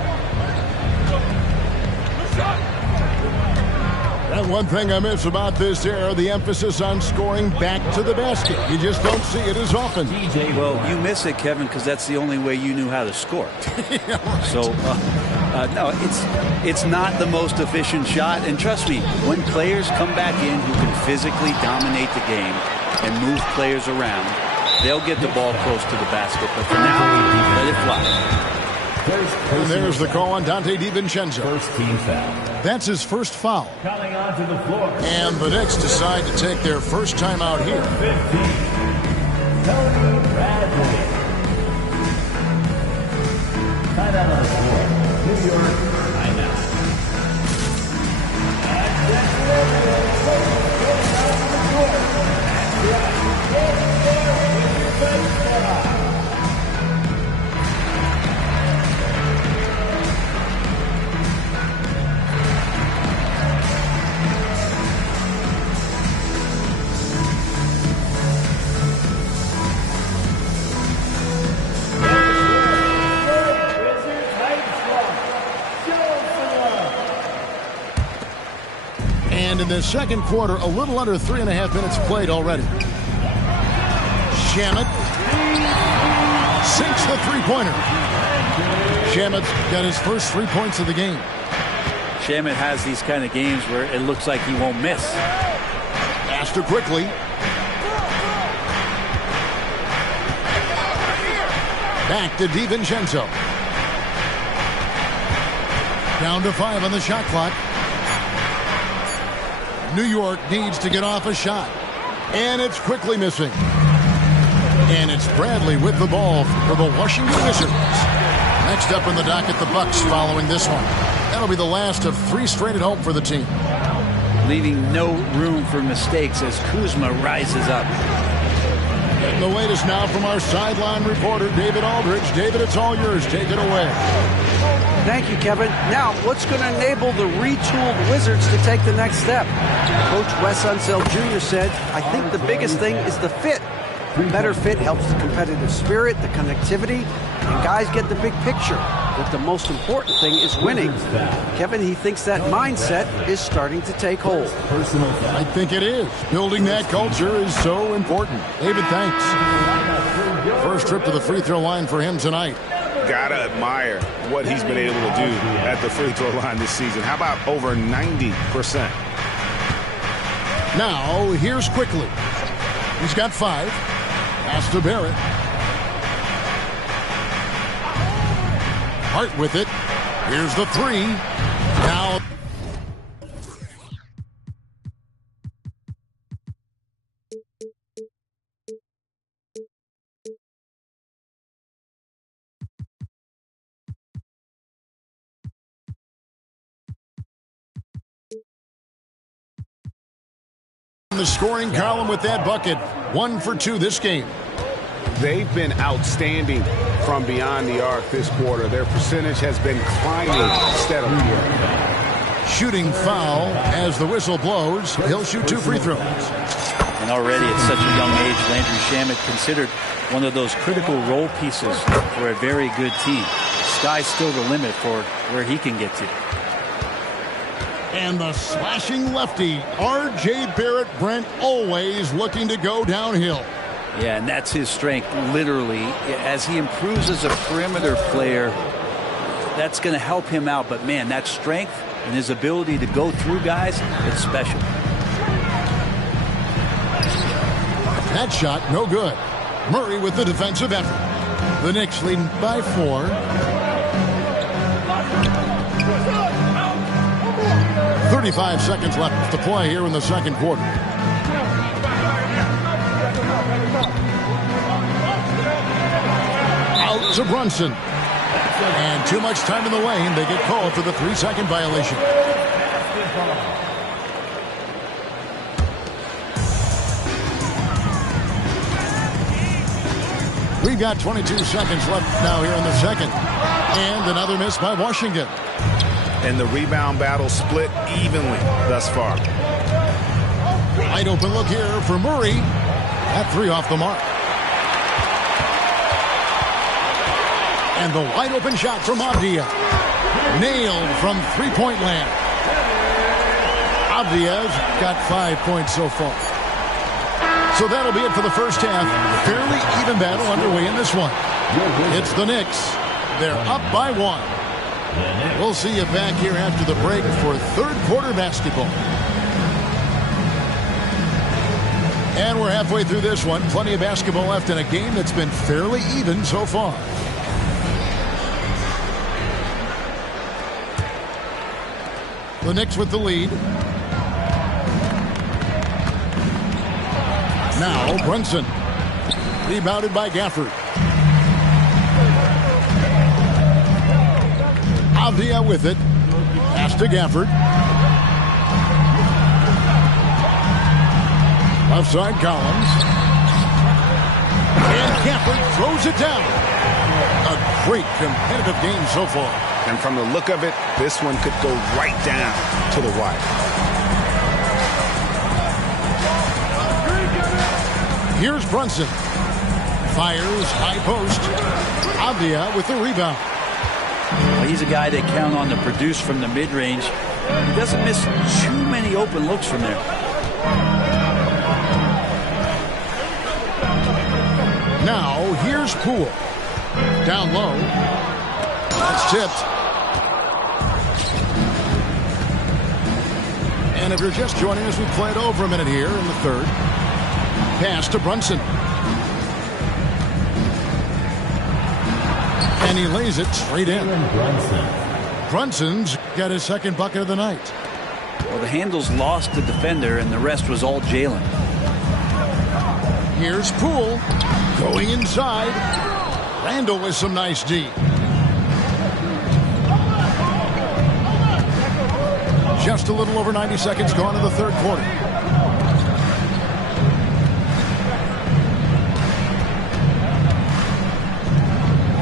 And one thing I miss about this era, the emphasis on scoring back to the basket. You just don't see it as often. Well, you miss it, Kevin, because that's the only way you knew how to score. Yeah, right. So, no, it's not the most efficient shot. And trust me, when players come back in who can physically dominate the game and move players around, they'll get the ball close to the basket. But for now, let it fly. And there's the call on Dante DiVincenzo. First team foul. That's his first foul. Coming onto the floor. And the Knicks decide to take their first time out here. 15. Tony Bradley. Timeout on the floor. New York, timeout. And that's it. Goes out to the court. And in the second quarter, a little under 3.5 minutes played already. Shamet sinks the three-pointer. Shamet's got his first 3 points of the game. Shamet has these kind of games where it looks like he won't miss. Faster quickly. Back to DiVincenzo. Down to 5 on the shot clock. New York needs to get off a shot. And it's quickly missing. And it's Bradley with the ball for the Washington Wizards. Next up in the docket, the Bucks following this one. That'll be the last of 3 straight at home for the team. Leaving no room for mistakes as Kuzma rises up. And the latest now from our sideline reporter, David Aldridge. David, it's all yours. Take it away. Thank you, Kevin. Now, what's going to enable the retooled Wizards to take the next step? Coach Wes Unseld Jr. said, I think the biggest thing is the fit. Better fit helps the competitive spirit, the connectivity, and guys get the big picture. But the most important thing is winning. Kevin, he thinks that mindset is starting to take hold. I think it is. Building that culture is so important. David, thanks. First trip to the free throw line for him tonight. Gotta admire what he's been able to do at the free throw line this season. How about over 90%? Now, here's quickly. He's got 5. Pass to Barrett. Hart with it. Here's the 3. Now. The scoring column with that bucket. 1 for 2 this game. They've been outstanding from beyond the arc this quarter. Their percentage has been climbing steadily. Shooting foul as the whistle blows. He'll shoot 2 free throws. And already at such a young age, Landry Shamet considered one of those critical role pieces for a very good team. Sky's still the limit for where he can get to. And the slashing lefty, R.J. Barrett. Brent always looking to go downhill. Yeah, and that's his strength, literally. As he improves as a perimeter player, that's going to help him out. But, man, that strength and his ability to go through guys, it's special. That shot, no good. Murray with the defensive effort. The Knicks leading by 4. 35 seconds left to play here in the second quarter. Out to Brunson. And too much time in the lane. They get called for the 3-second violation. We've got 22 seconds left now here in the second. And another miss by Washington. And the rebound battle split evenly thus far. Wide open look here for Murray. That 3 off the mark. And the wide open shot from Avdia. Nailed from three-point land. Avdia's got 5 points so far. So that'll be it for the first half. Fairly even battle underway in this one. It's the Knicks. They're up by 1. We'll see you back here after the break for third quarter basketball. And we're halfway through this one. Plenty of basketball left in a game that's been fairly even so far. The Knicks with the lead. Now Brunson. Rebounded by Gafford. Avdia with it. Pass to Gafford. Left side Collins. And Gafford throws it down. A great competitive game so far. And from the look of it, this one could go right down to the wire. Here's Brunson. Fires high post. Avdia with the rebound. Well, he's a guy they count on to produce from the mid-range. He doesn't miss too many open looks from there. Now here's Poole. Down low. That's tipped. And if you're just joining us, we played over a minute here in the third. Pass to Brunson. And he lays it straight in. Brunson's got his second bucket of the night. Well, the handles lost the defender, and the rest was all Jalen. Here's Poole going inside. Randall with some nice D. Just a little over 90 seconds gone in the third quarter.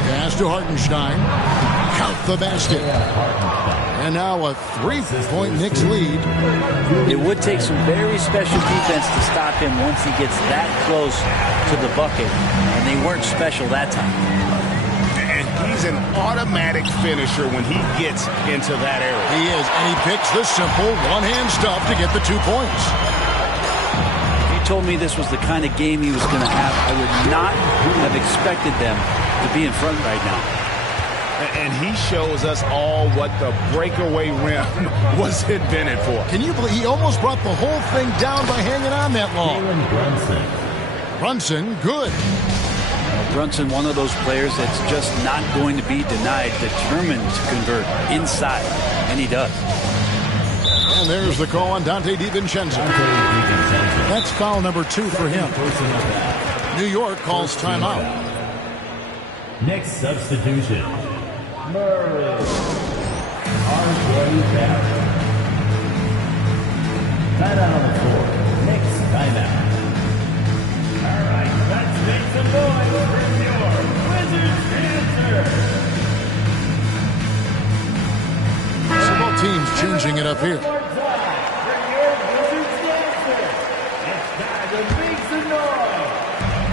Pass to Hartenstein. Count the basket. And now a 3-point Knicks lead. It would take some very special defense to stop him once he gets that close to the bucket. And they weren't special that time. And he's an automatic finisher when he gets into that area. He is, and he picks the simple one-hand stuff to get the 2 points. If you told me this was the kind of game he was going to have, I would not have expected them to be in front right now. And he shows us all what the breakaway rim was invented for. Can you believe he almost brought the whole thing down by hanging on that long? Brunson, good. Brunson, one of those players that's just not going to be denied, determined to convert inside, and he does. And there's the call on Dante DiVincenzo. That's foul number 2 for him. New York calls timeout. Next substitution. Murray. R.J. Barrett. Timeout on the floor. Next timeout. All right, let's make some noise for your Wizards answer. So both teams changing it up here.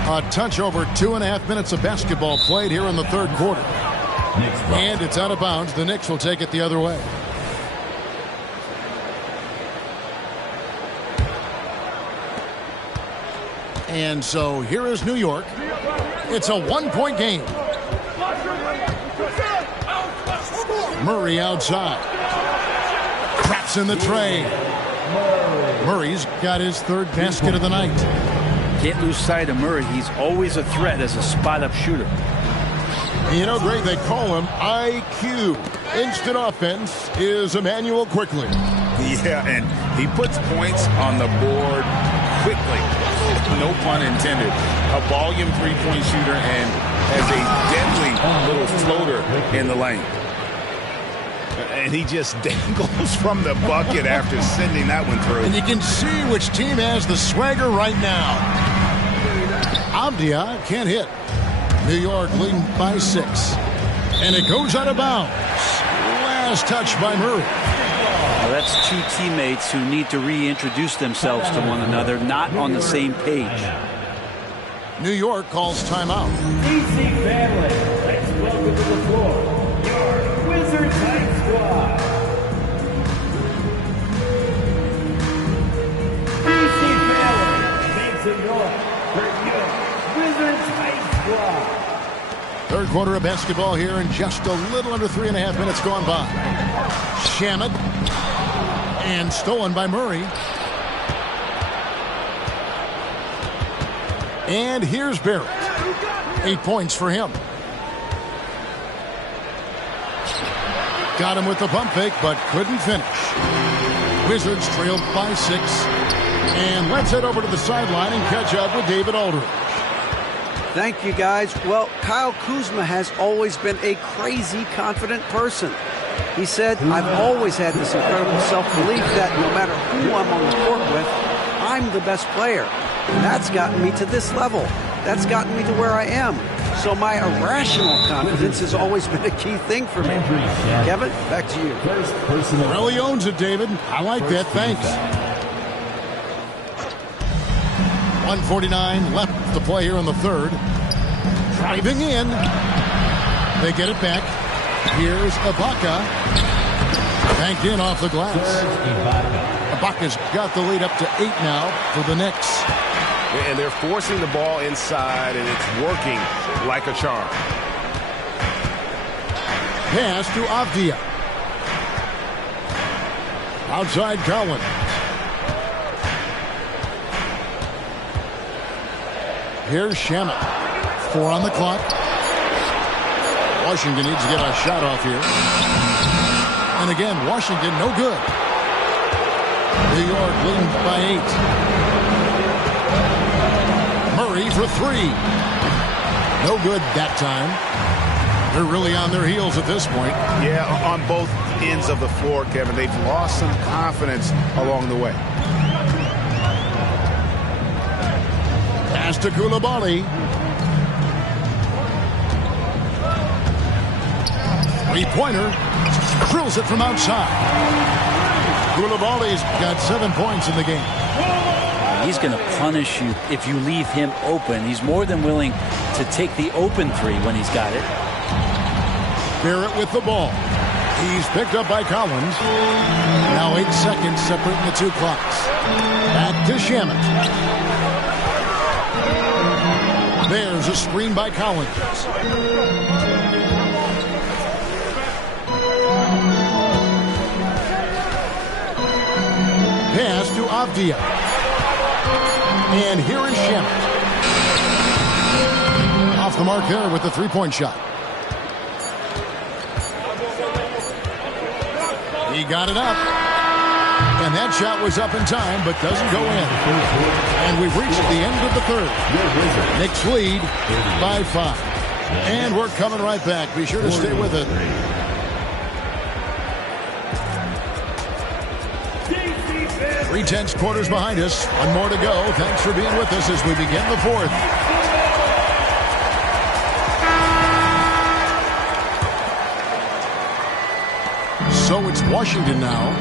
A touch over 2.5 minutes of basketball played here in the third quarter. And it's out of bounds. The Knicks will take it the other way. And so here is New York. It's a 1-point game. Murray outside. Craps in the tray. Murray's got his third basket of the night. Can't lose sight of Murray. He's always a threat as a spot-up shooter. You know, Greg, they call him IQ. Instant offense is Emmanuel quickly. Yeah, and he puts points on the board quickly. No pun intended. A volume three-point shooter and has a deadly little floater in the lane. And he just dangles from the bucket after sending that one through. And you can see which team has the swagger right now. Avdia can't hit. New York leading by 6. And it goes out of bounds. Last touch by Murray. Well, that's two teammates who need to reintroduce themselves to one another, not on the same page. New York calls timeout. DC family, let's welcome to the floor your Wizards High Squad. DC family, make some noise for your Wizards High Squad. Third quarter of basketball here, and just a little under 3.5 minutes gone by. Shamet, and stolen by Murray. And here's Barrett. 8 points for him. Got him with the pump fake, but couldn't finish. Wizards trailed by 6. And let's head over to the sideline and catch up with David Aldridge. Thank you, guys. Well, Kyle Kuzma has always been a crazy confident person. He said, I've always had this incredible self-belief that no matter who I'm on the court with, I'm the best player. And that's gotten me to this level. That's gotten me to where I am. So my irrational confidence has always been a key thing for me. Kevin, back to you. Really owns it, David. I like that. Thanks. 1:49 left to play here in the third. Driving in. They get it back. Here's Ibaka. Banked in off the glass. Ibaka's got the lead up to 8 now for the Knicks. And they're forcing the ball inside, and it's working like a charm. Pass to Avdia. Outside Cowan. Here's Shamet. 4 on the clock. Washington needs to get a shot off here. And again, Washington no good. New York leading by 8. Murray for 3. No good that time. They're really on their heels at this point. Yeah, on both ends of the floor, Kevin. They've lost some confidence along the way. Pass to Koulibaly. Three-pointer. Drills it from outside. Koulibaly's got 7 points in the game. He's going to punish you if you leave him open. He's more than willing to take the open three when he's got it. Barrett with the ball. He's picked up by Collins. Now 8 seconds separating the two clocks. Back to Shamet. There's a screen by Collins. Pass to Avdia. And here is Shamet. Off the mark there with the three-point shot. He got it up. And that shot was up in time, but doesn't go in. And we've reached the end of the third. Knicks lead by 5. And we're coming right back. Be sure to stay with it. 3/10 quarters behind us. One more to go. Thanks for being with us as we begin the fourth. So it's Washington now,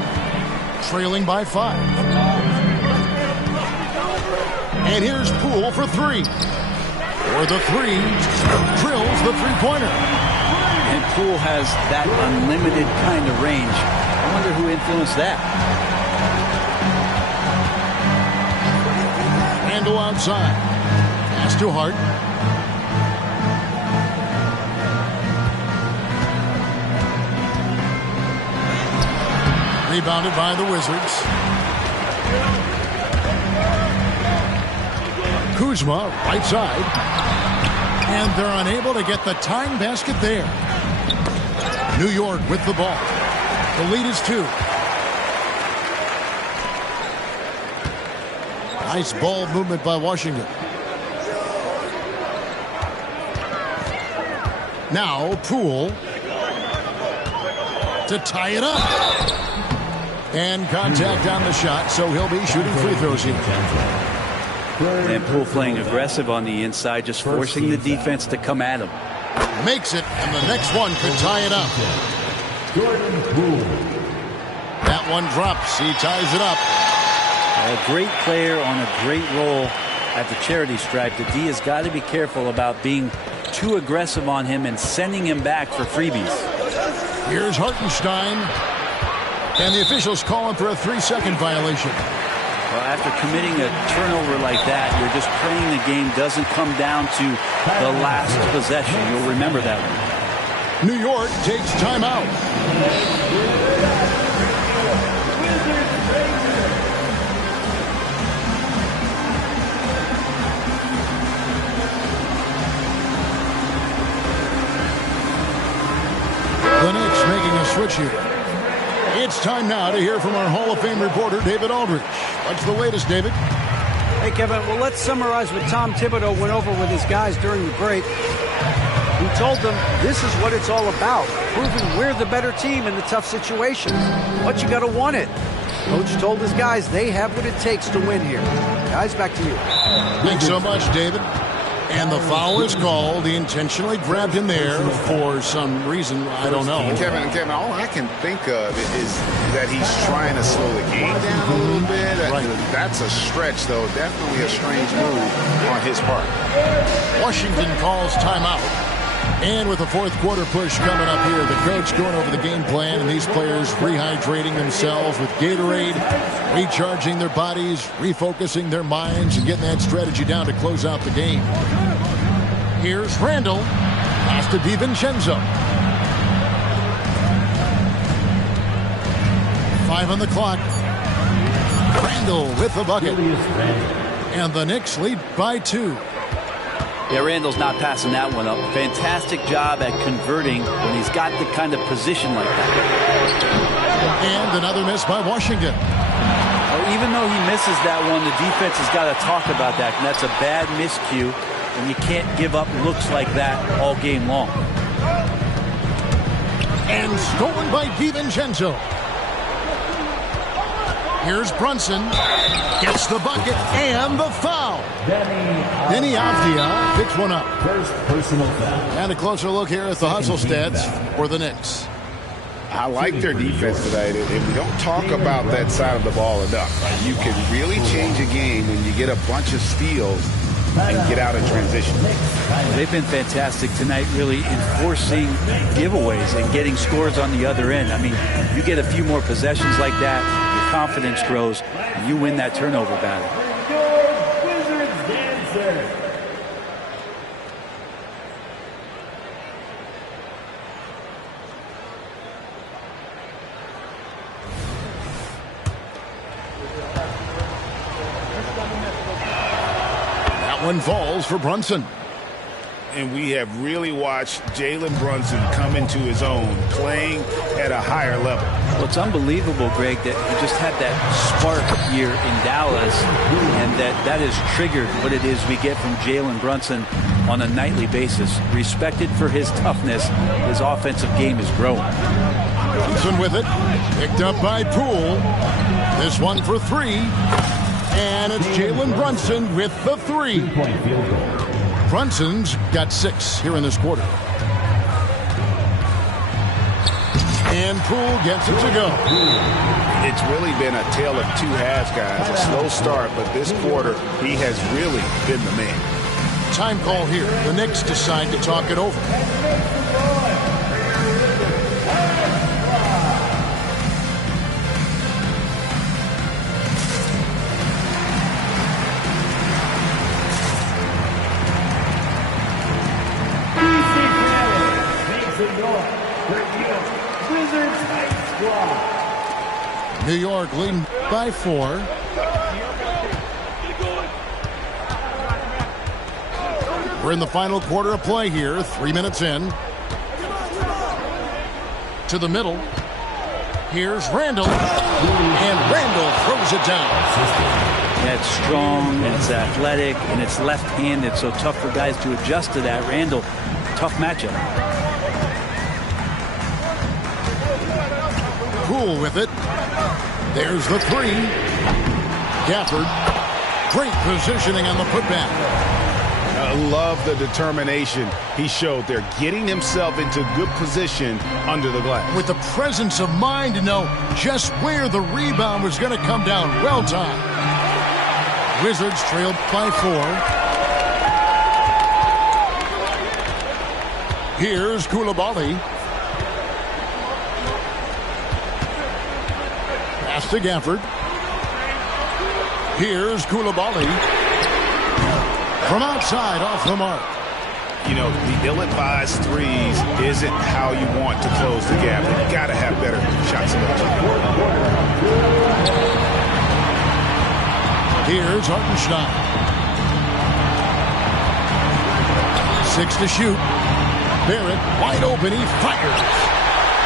trailing by 5. And here's Poole for 3. For the 3, drills the three-pointer. And Poole has that unlimited kind of range. I wonder who influenced that. Randall outside. Pass to Hart. Rebounded by the Wizards. Kuzma, right side. And they're unable to get the tying basket there. New York with the ball. The lead is 2. Nice ball movement by Washington. Now Poole to tie it up. And contact on the shot, so he'll be shooting free throws here. And Poole playing aggressive on the inside, just forcing the defense to come at him. Makes it, and the next one could tie it up. That one drops. He ties it up. A great player on a great role at the charity stripe. The D has got to be careful about being too aggressive on him and sending him back for freebies. Here's Hartenstein. And the officials call him for a 3-second violation. Well, after committing a turnover like that, you're just praying the game doesn't come down to the last possession. You'll remember that one. New York takes timeout. The Knicks making a switch here. It's time now to hear from our Hall of Fame reporter, David Aldridge. What's the latest, David? Hey, Kevin, well, let's summarize what Tom Thibodeau went over with his guys during the break. He told them this is what it's all about, proving we're the better team in the tough situations. But you got to want it. Coach told his guys they have what it takes to win here. Guys, back to you. Thanks so much, David. And the foul is called. He intentionally grabbed him there for some reason. I don't know. Kevin, all I can think of is that he's trying to slow the game down a little bit. Right. That's a stretch, though. Definitely a strange move on his part. Washington calls timeout. And with the fourth quarter push coming up here, the coach going over the game plan, and these players rehydrating themselves with Gatorade, recharging their bodies, refocusing their minds, and getting that strategy down to close out the game. Here's Randall. Pass to DiVincenzo. 5 on the clock. Randall with the bucket. And the Knicks lead by 2. Yeah, Randall's not passing that one up. Fantastic job at converting when he's got the kind of position like that. And another miss by Washington. Well, even though he misses that one, the defense has got to talk about that. And that's a bad miscue, and you can't give up looks like that all game long. And stolen by DiVincenzo. Here's Brunson. Gets the bucket and the foul. Denny Avdia picks one up. First personal foul. And a closer look here at the hustle stats for the Knicks. I like their defense tonight, and we don't talk about that side of the ball enough. You can really change a game when you get a bunch of steals and get out in transition. They've been fantastic tonight, really enforcing giveaways and getting scores on the other end. I mean, you get a few more possessions like that, your confidence grows, and you win that turnover battle. Wizards dancer. One falls for Brunson. And we have really watched Jalen Brunson come into his own, playing at a higher level. Well, it's unbelievable, Greg, that he just had that spark here in Dallas, and that has triggered what it is we get from Jalen Brunson on a nightly basis. Respected for his toughness, his offensive game is growing. Brunson with it, picked up by Poole. This one for 3. And it's Jalen Brunson with the 3. Brunson's got 6 here in this quarter. And Poole gets it to go. It's really been a tale of two halves, guys. A slow start, but this quarter, he has really been the man. Time call here. The Knicks decide to talk it over. New York leading by 4. We're in the final quarter of play here, 3 minutes in. To the middle. Here's Randall. And Randall throws it down. That's strong, it's athletic, and it's left-handed, so tough for guys to adjust to that. Randall, tough matchup. Cool with it. There's the three. Gafford. Great positioning on the putback. I love the determination he showed there, getting himself into good position under the glass. With the presence of mind to know just where the rebound was going to come down. Well timed. Wizards trailed by 4. Here's Koulibaly. Pass to Gafford. Here's Koulibaly. From outside, off the mark. You know, the ill-advised threes isn't how you want to close the gap. You've got to have better shot selection. Here's Hartenstein. 6 to shoot. Barrett wide open. He fires.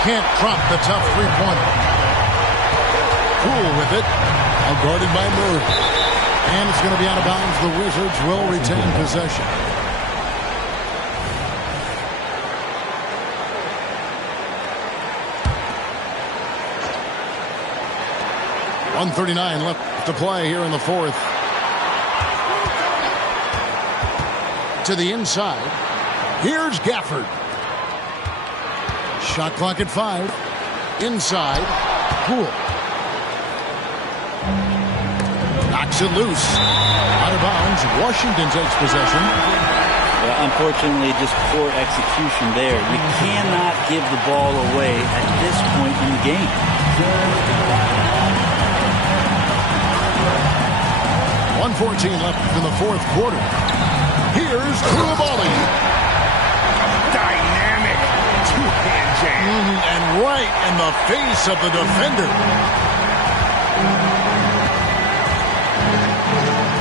Can't drop the tough three-pointer. Cool with it. Now guarded by Murray. And it's going to be out of bounds. The Wizards will retain possession. .139 left to play here in the fourth. To the inside. Here's Gafford. Shot clock at 5. Inside. Poole. Knocks it loose. Out of bounds. Washington takes possession. Well, unfortunately, just poor execution there. You cannot give the ball away at this point in the game. 1:14 left in the fourth quarter. Here's Koulibaly. Dynamic two-hand jam. And right in the face of the defender.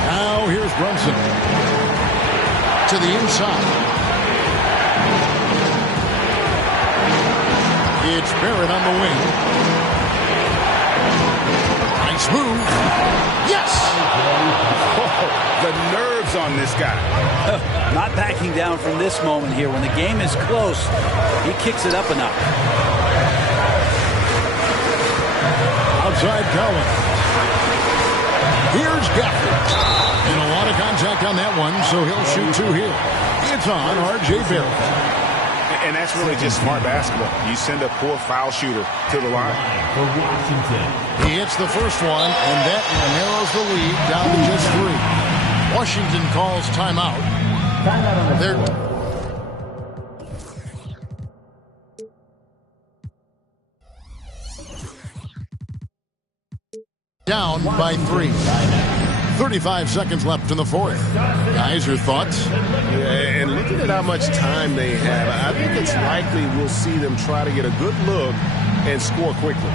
Now here's Brunson. To the inside. It's Barrett on the wing. Nice move. Yes! Oh, the nerves on this guy. Not backing down from this moment here. When the game is close, he kicks it up a notch. Outside Cowan. Here's Gafford. And a lot of contact on that one, so he'll shoot 2 here. It's on R.J. Barrett. And that's really just smart basketball. You send a poor foul shooter to the line. For Washington. He hits the first one, and that narrows the lead down to just 3. Washington calls timeout. They're down by 3. 35 seconds left in the fourth. Guys, your thoughts? Yeah, and looking at how much time they have, I think it's likely we'll see them try to get a good look and score quickly.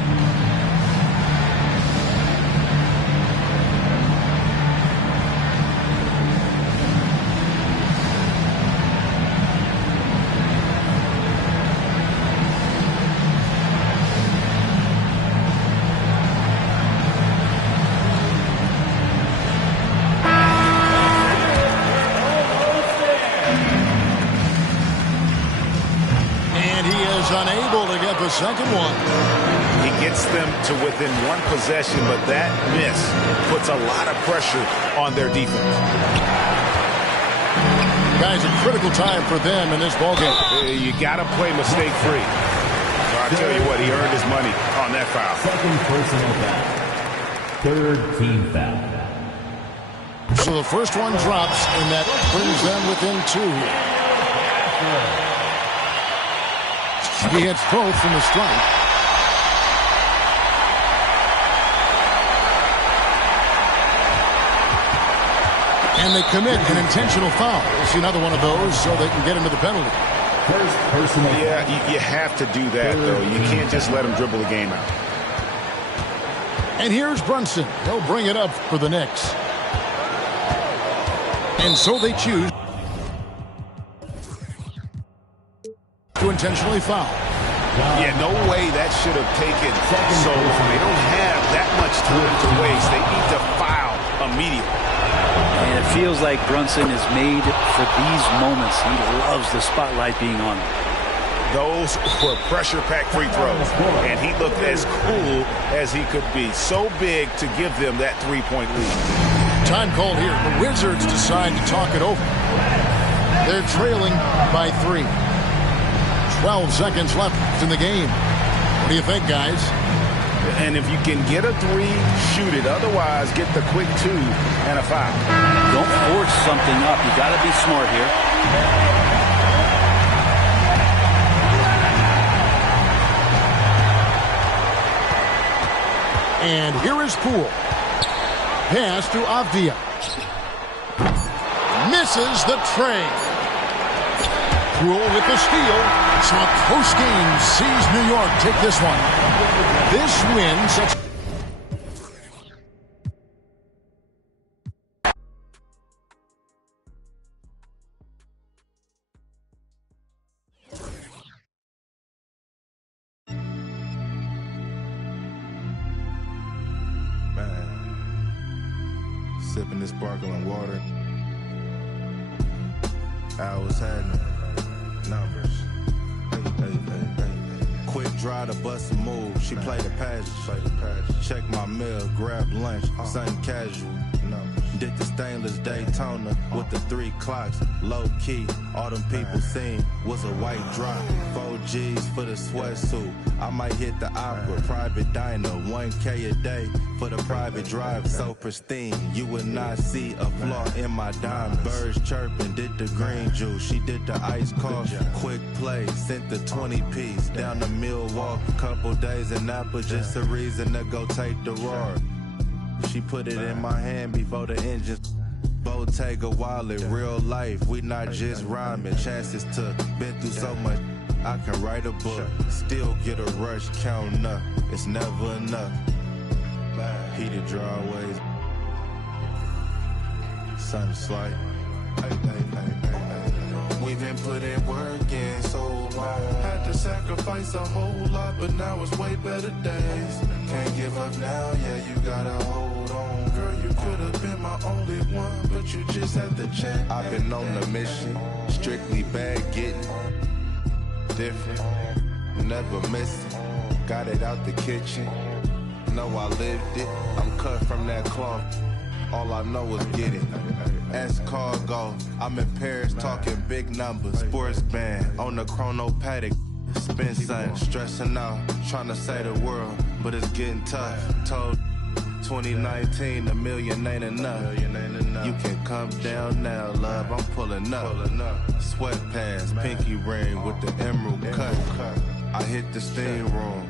Unable to get the second one. He gets them to within 1 possession, but that miss puts a lot of pressure on their defense. Guys, a critical time for them in this ballgame. You got to play mistake-free. So I tell you what, he earned his money on that foul. Second personal foul. Third team foul. So the first one drops, and that brings them within 2 here. He hits both from the strike. And they commit an intentional foul. We'll see another one of those so they can get into the penalty. First personal. Yeah, you have to do that, though. You can't just let him dribble the game out. And here's Brunson. He'll bring it up for the Knicks. And so they choose intentionally foul. Yeah, no way that should have taken so long. They don't have that much time to waste. They need to foul immediately. And it feels like Brunson is made for these moments. He loves the spotlight being on him. Those were pressure-packed free throws, and he looked as cool as he could be. So big to give them that three-point lead. Time called here. The Wizards decide to talk it over. They're trailing by 3. 12 seconds left in the game. What do you think, guys? And if you can get a 3, shoot it. Otherwise, get the quick 2 and a foul. Don't force something up. You got to be smart here. And here is Poole. Pass to Avdia. Misses the tray. Poole with the steal. So a close game sees New York take this one. This win sets... Sipping this sparkling water. I was having numbers. Quick draw to bust a move. She played the passage. Check my meal, grab lunch, something casual. Did the stainless Daytona with the 3 clocks. Low key, all them people seen was a white drop. 4 G's for the sweatsuit. I might hit the opera, private diner, 1K a day for the private drive. So pristine, you would not see a flaw in my diamonds. Birds chirping, did the green juice. She did the iced coffee. Quick play, sent the 20-piece down to Milwaukee. Couple days in Napa, just a reason to go take the roar. She put it in my hand before the engine. Bottega wallet, real life, we not just rhyming. Chances to been through so much, I can write a book. Still get a rush counting up, it's never enough. Heated drawaways, sun slight. We've been putting work in so long. Had to sacrifice a whole lot, but now it's way better days. Can't give up now, yeah, you gotta hold on. Girl, you could have been my only one, but you just had to check. I've been on the mission, strictly bad getting. Different, never missing. Got it out the kitchen. Know I lived it. I'm cut from that cloth. All I know is get it. Ask cargo. I'm in Paris talking big numbers. Sports band on the chrono paddock. Spin something, stressing out, trying to say the world, but it's getting tough. Told 2019 a million ain't enough. You can come down now, love. I'm pulling up. Sweatpants, pinky ring with the emerald cut. I hit the steam room.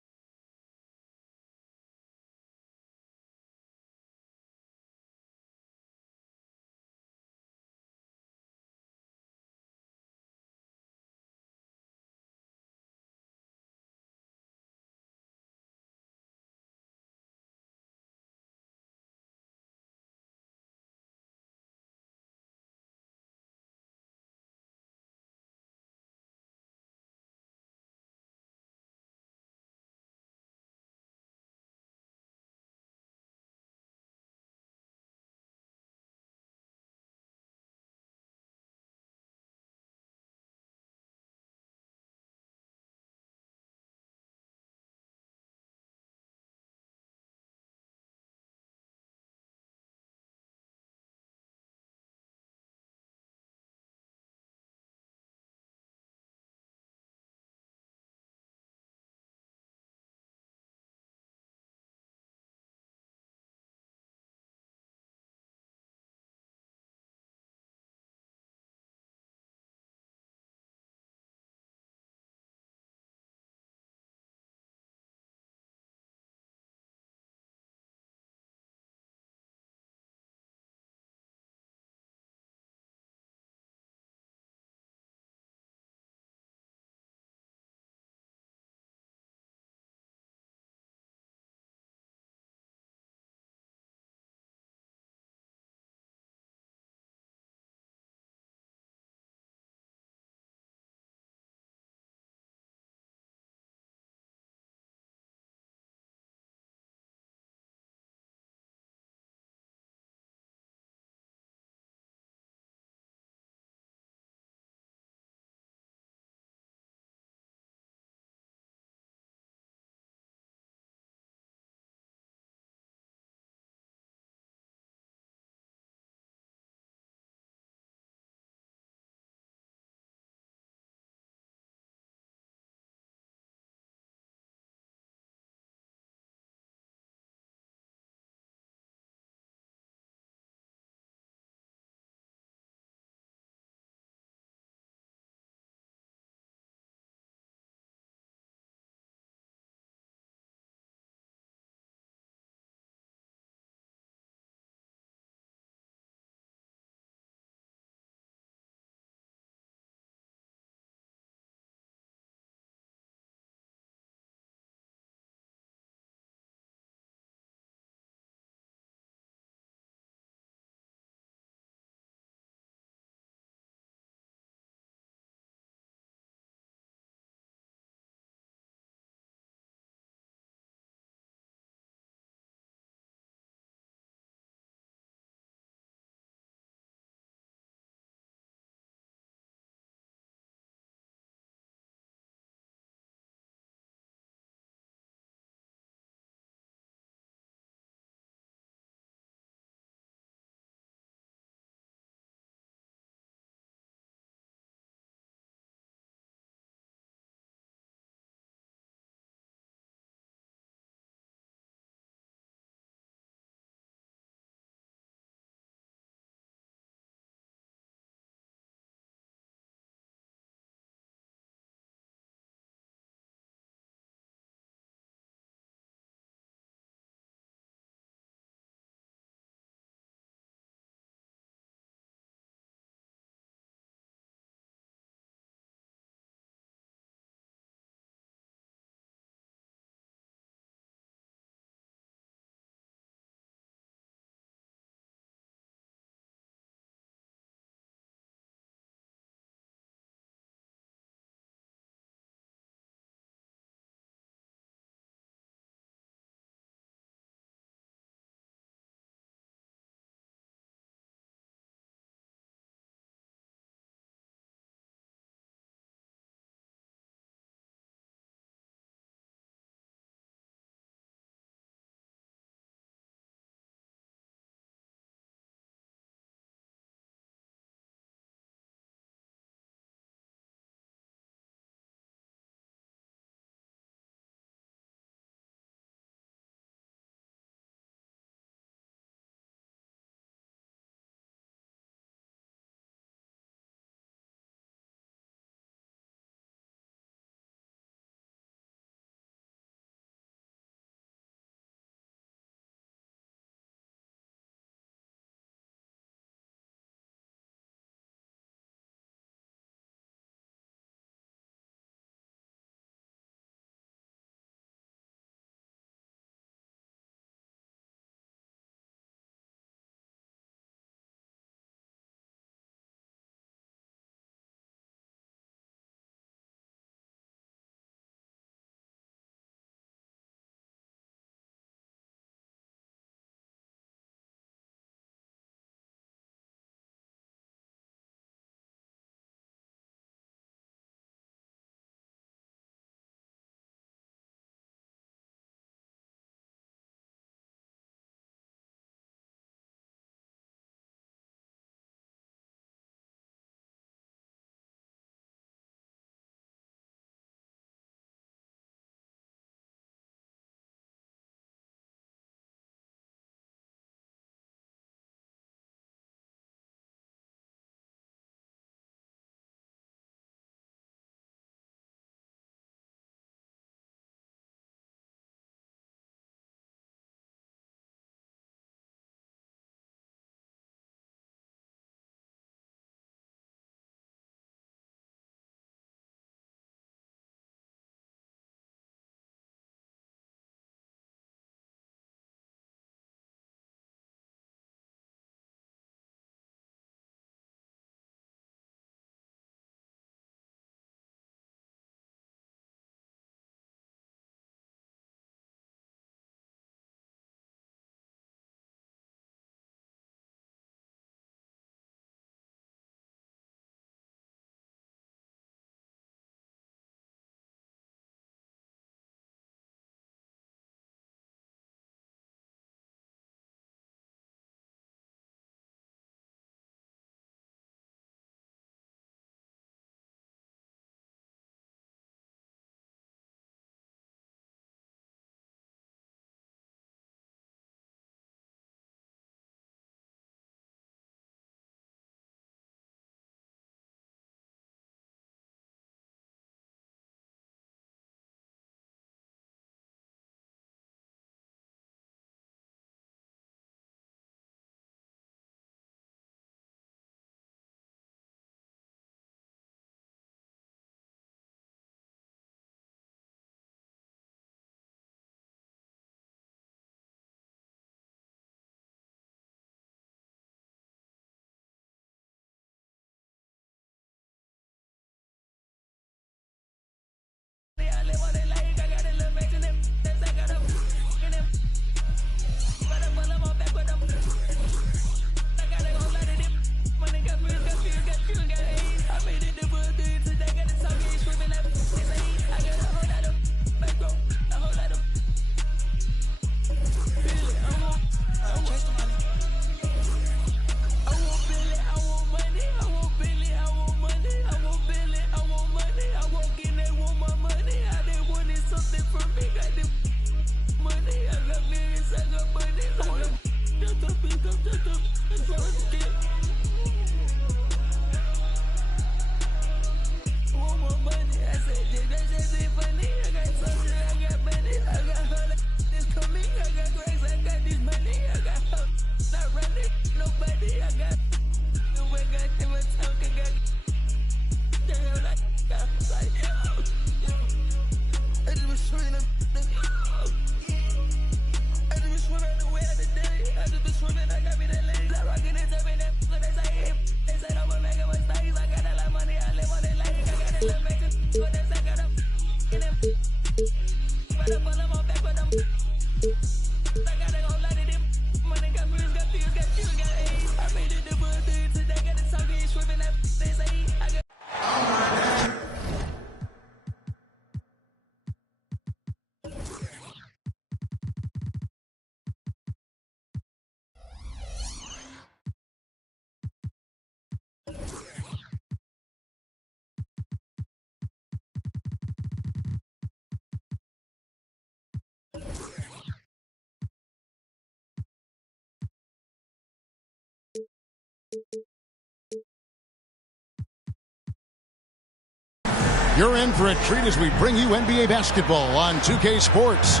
You're in for a treat as we bring you NBA basketball on 2K Sports.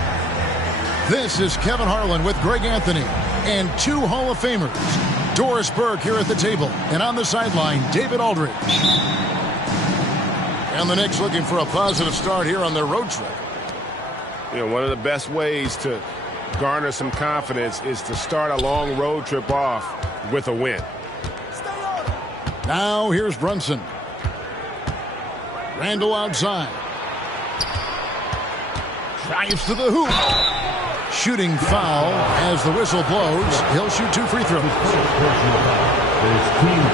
This is Kevin Harlan with Greg Anthony and two Hall of Famers. Doris Burke here at the table, and on the sideline, David Aldridge. And the Knicks looking for a positive start here on their road trip. You know, one of the best ways to garner some confidence is to start a long road trip off with a win. Now here's Brunson. Randall outside. Drives to the hoop. Shooting foul as the whistle blows. He'll shoot 2 free throws.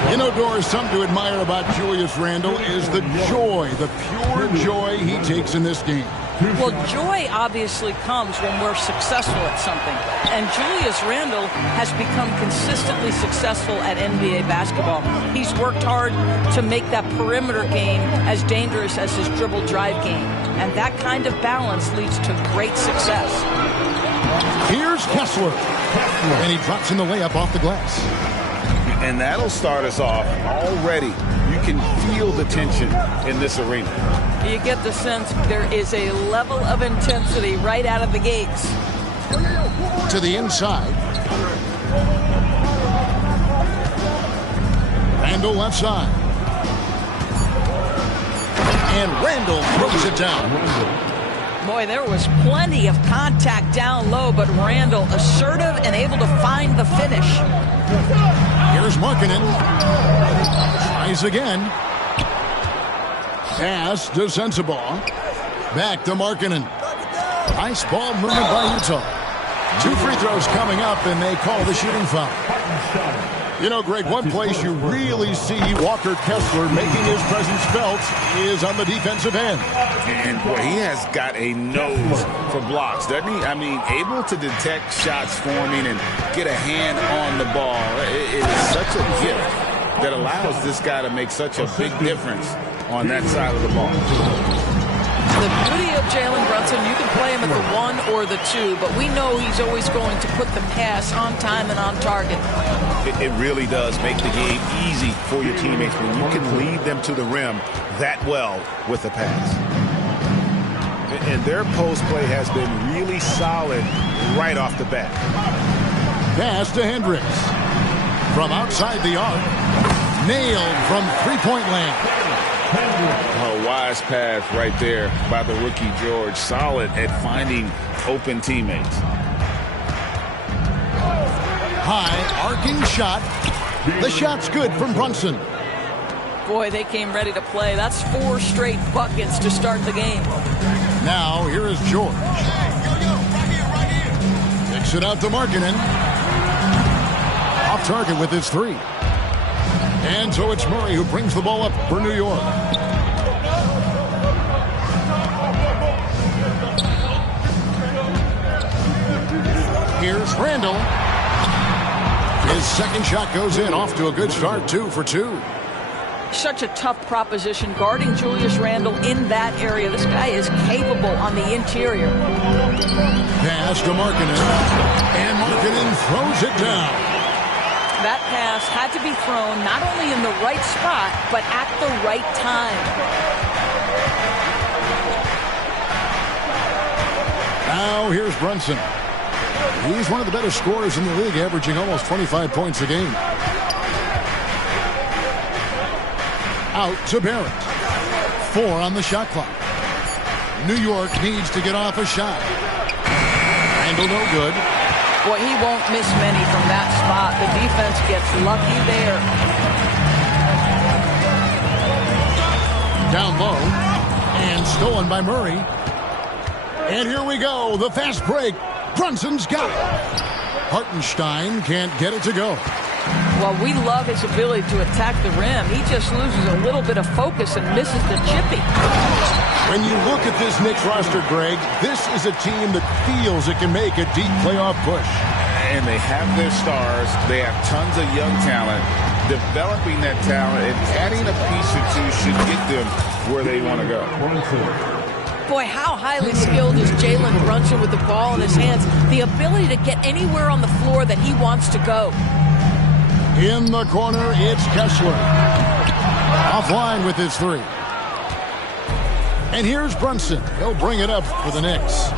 You know, Doris, something to admire about Julius Randle is the joy, the pure joy he takes in this game. Well, joy obviously comes when we're successful at something. And Julius Randle has become consistently successful at NBA basketball. He's worked hard to make that perimeter game as dangerous as his dribble drive game. And that kind of balance leads to great success. Here's Kessler. And he drops in the layup off the glass. And that'll start us off already. You can feel the tension in this arena. You get the sense there is a level of intensity right out of the gates. To the inside. Randall left side. And Randall throws it down. Boy, there was plenty of contact down low, but Randall assertive and able to find the finish. Here's Markkanen. Tries again. Pass to Sensabaugh. Back to Markkanen. Nice ball movement by Utah. 2 free throws coming up, and they call the shooting foul. You know, Greg, one place you really see Walker Kessler making his presence felt is on the defensive end. And boy, he has got a nose for blocks, doesn't he? I mean, able to detect shots forming and get a hand on the ball. It is such a gift that allows this guy to make such a big difference on that side of the ball. The beauty of Jalen Brunson, you can play him at the 1 or the 2, but we know he's always going to put the pass on time and on target. It really does make the game easy for your teammates when you can lead them to the rim that well with the pass. And their post play has been really solid right off the bat. Pass to Hendricks. From outside the arc. Nailed from three-point land. A wise pass right there by the rookie George. Solid at finding open teammates. High arcing shot. The shot's good from Brunson. Boy, they came ready to play. That's 4 straight buckets to start the game. Now here is George. Kicks it out to Markkanen. Off target with his 3. And so it's Murray who brings the ball up for New York. Here's Randall. His second shot goes in, off to a good start, 2 for 2. Such a tough proposition guarding Julius Randle in that area. This guy is capable on the interior. Pass to Markkanen. And Markkanen throws it down. That pass had to be thrown not only in the right spot, but at the right time. Now here's Brunson. He's one of the better scorers in the league, averaging almost 25 points a game. Out to Barrett. 4 on the shot clock. New York needs to get off a shot. Randall no good. Boy, he won't miss many from that spot. The defense gets lucky there. Down low and stolen by Murray. And here we go, the fast break. Brunson's got it. Hartenstein can't get it to go. Well, we love his ability to attack the rim. He just loses a little bit of focus and misses the chippy. When you look at this Knicks roster, Greg, this is a team that feels it can make a deep playoff push. And they have their stars. They have tons of young talent. Developing that talent and adding a piece or two should get them where they want to go. Boy, how highly skilled is Jalen Brunson with the ball in his hands. The ability to get anywhere on the floor that he wants to go. In the corner, it's Kessler. Offline with his three. And here's Brunson. He'll bring it up for the Knicks.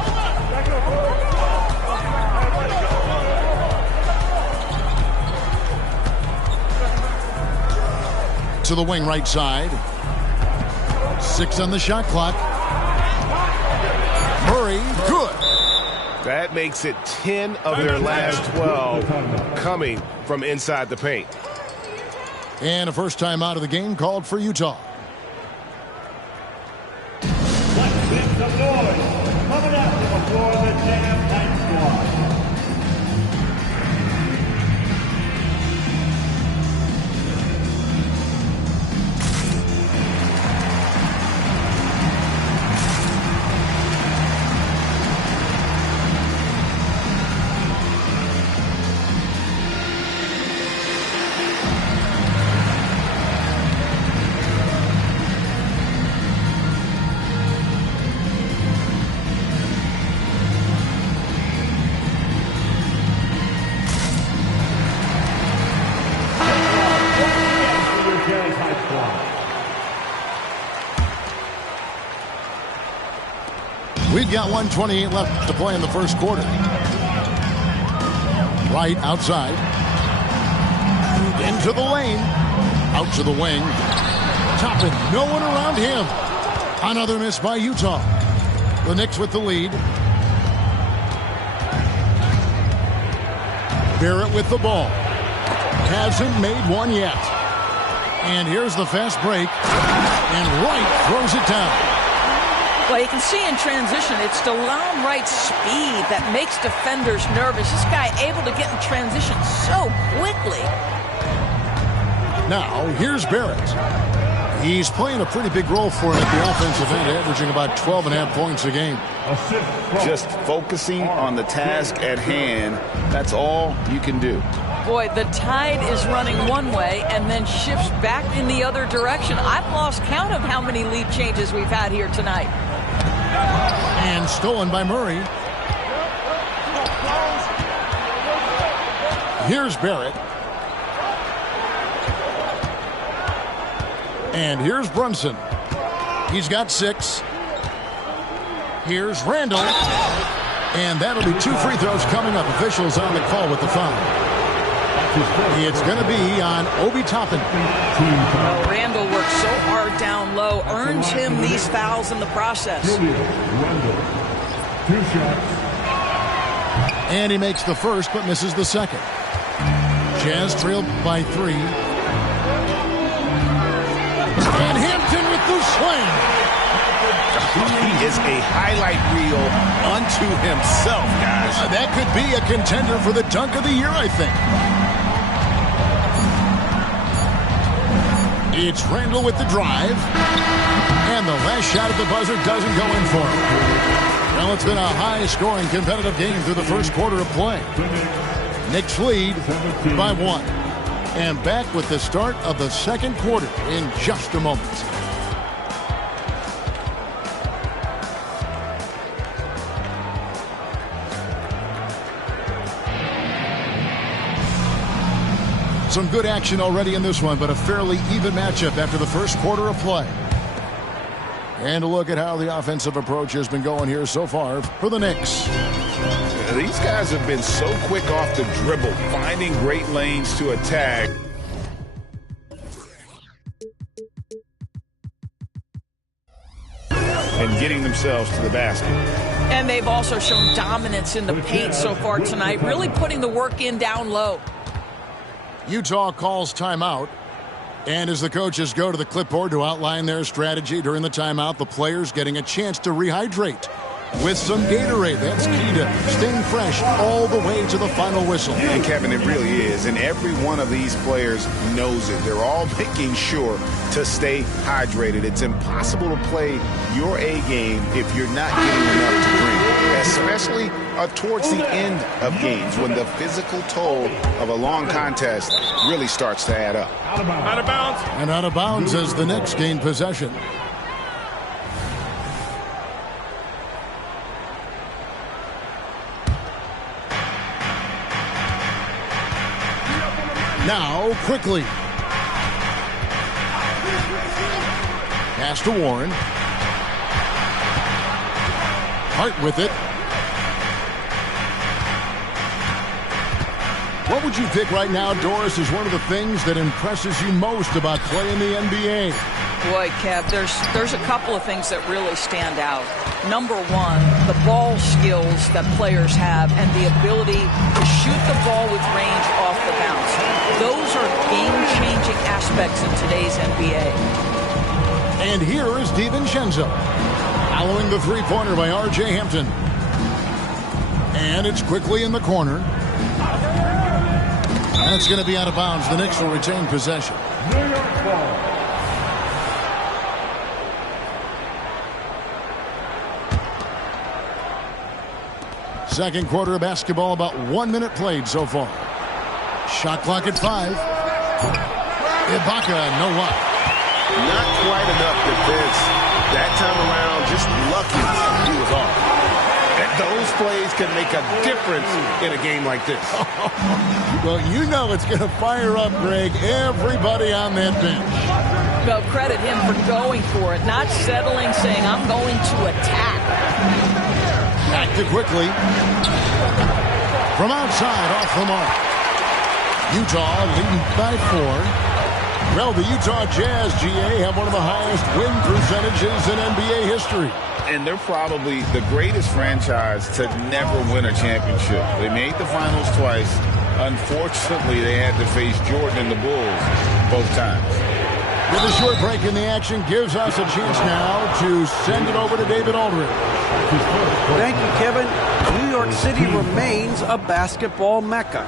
To the wing right side. 6 on the shot clock. Murray, good. That makes it 10 of their last 12 coming from inside the paint. And a first time out of the game called for Utah. Let's make some noise. Coming out to the floor, the Jam Night Squad. We've got 1:28 left to play in the first quarter. Right outside. Into the lane. Out to the wing. Toppin, no one around him. Another miss by Utah. The Knicks with the lead. Barrett with the ball. Hasn't made one yet. And here's the fast break. And Wright throws it down. Well, you can see in transition, it's DeLon Wright's speed that makes defenders nervous. This guy able to get in transition so quickly. Now, here's Barrett. He's playing a pretty big role for him at the offensive end, averaging about 12.5 points a game. Just focusing on the task at hand, that's all you can do. Boy, the tide is running one way and then shifts back in the other direction. I've lost count of how many lead changes we've had here tonight. And stolen by Murray. Here's Barrett. And here's Brunson. He's got 6. Here's Randall. And that'll be 2 free throws coming up. Officials on the call with the foul. It's going to be on Obi Toppin. Randall works so hard down low, earns him these fouls in the process. 2 shots. And he makes the first but misses the second. Jazz trailed by 3. And Hampton with the slam. He is a highlight reel unto himself, guys. That could be a contender for the dunk of the year, I think. It's Randall with the drive. And the last shot at the buzzer doesn't go in for him. Well, it's been a high-scoring competitive game through the first quarter of play. Knicks lead by 1. And back with the start of the second quarter in just a moment. Some good action already in this one, but a fairly even matchup after the first quarter of play. And a look at how the offensive approach has been going here so far for the Knicks. Yeah, these guys have been so quick off the dribble, finding great lanes to attack. And getting themselves to the basket. And they've also shown dominance in the paint so far tonight, really putting the work in down low. Utah calls timeout. And as the coaches go to the clipboard to outline their strategy during the timeout, the players getting a chance to rehydrate with some Gatorade. That's key to staying fresh all the way to the final whistle. And Kevin, it really is. And every one of these players knows it. They're all making sure to stay hydrated. It's impossible to play your A game if you're not getting enough to drink, especially towards the end of games when the physical toll of a long contest really starts to add up. Out of bounds. And out of bounds as the Knicks gain possession. Now, quickly. Pass to Warren. Hart with it. What would you pick right now, Doris, is one of the things that impresses you most about playing the NBA? Boy, Kev, there's a couple of things that really stand out. Number one, the ball skills that players have and the ability to shoot the ball with range off the bounce. Those are game-changing aspects in today's NBA. And here is DiVincenzo, following the three-pointer by R.J. Hampton. And it's quickly in the corner. That's going to be out of bounds. The Knicks will retain possession. New York ball. Second quarter of basketball, about 1 minute played so far. Shot clock at 5. Ibaka, no luck. Not quite enough defense that time around. Just lucky he was off. And those plays can make a difference in a game like this. Well, you know it's going to fire up, Greg, everybody on that bench. Well, credit him for going for it, not settling, saying, I'm going to attack. Back to quickly. From outside, off the mark. Utah leading by 4. Well, the Utah Jazz, GA, have one of the highest win percentages in NBA history. And they're probably the greatest franchise to never win a championship. They made the finals twice. Unfortunately, they had to face Jordan and the Bulls both times. With a short break in the action, gives us a chance now to send it over to David Aldridge. Thank you, Kevin. New York City remains a basketball mecca.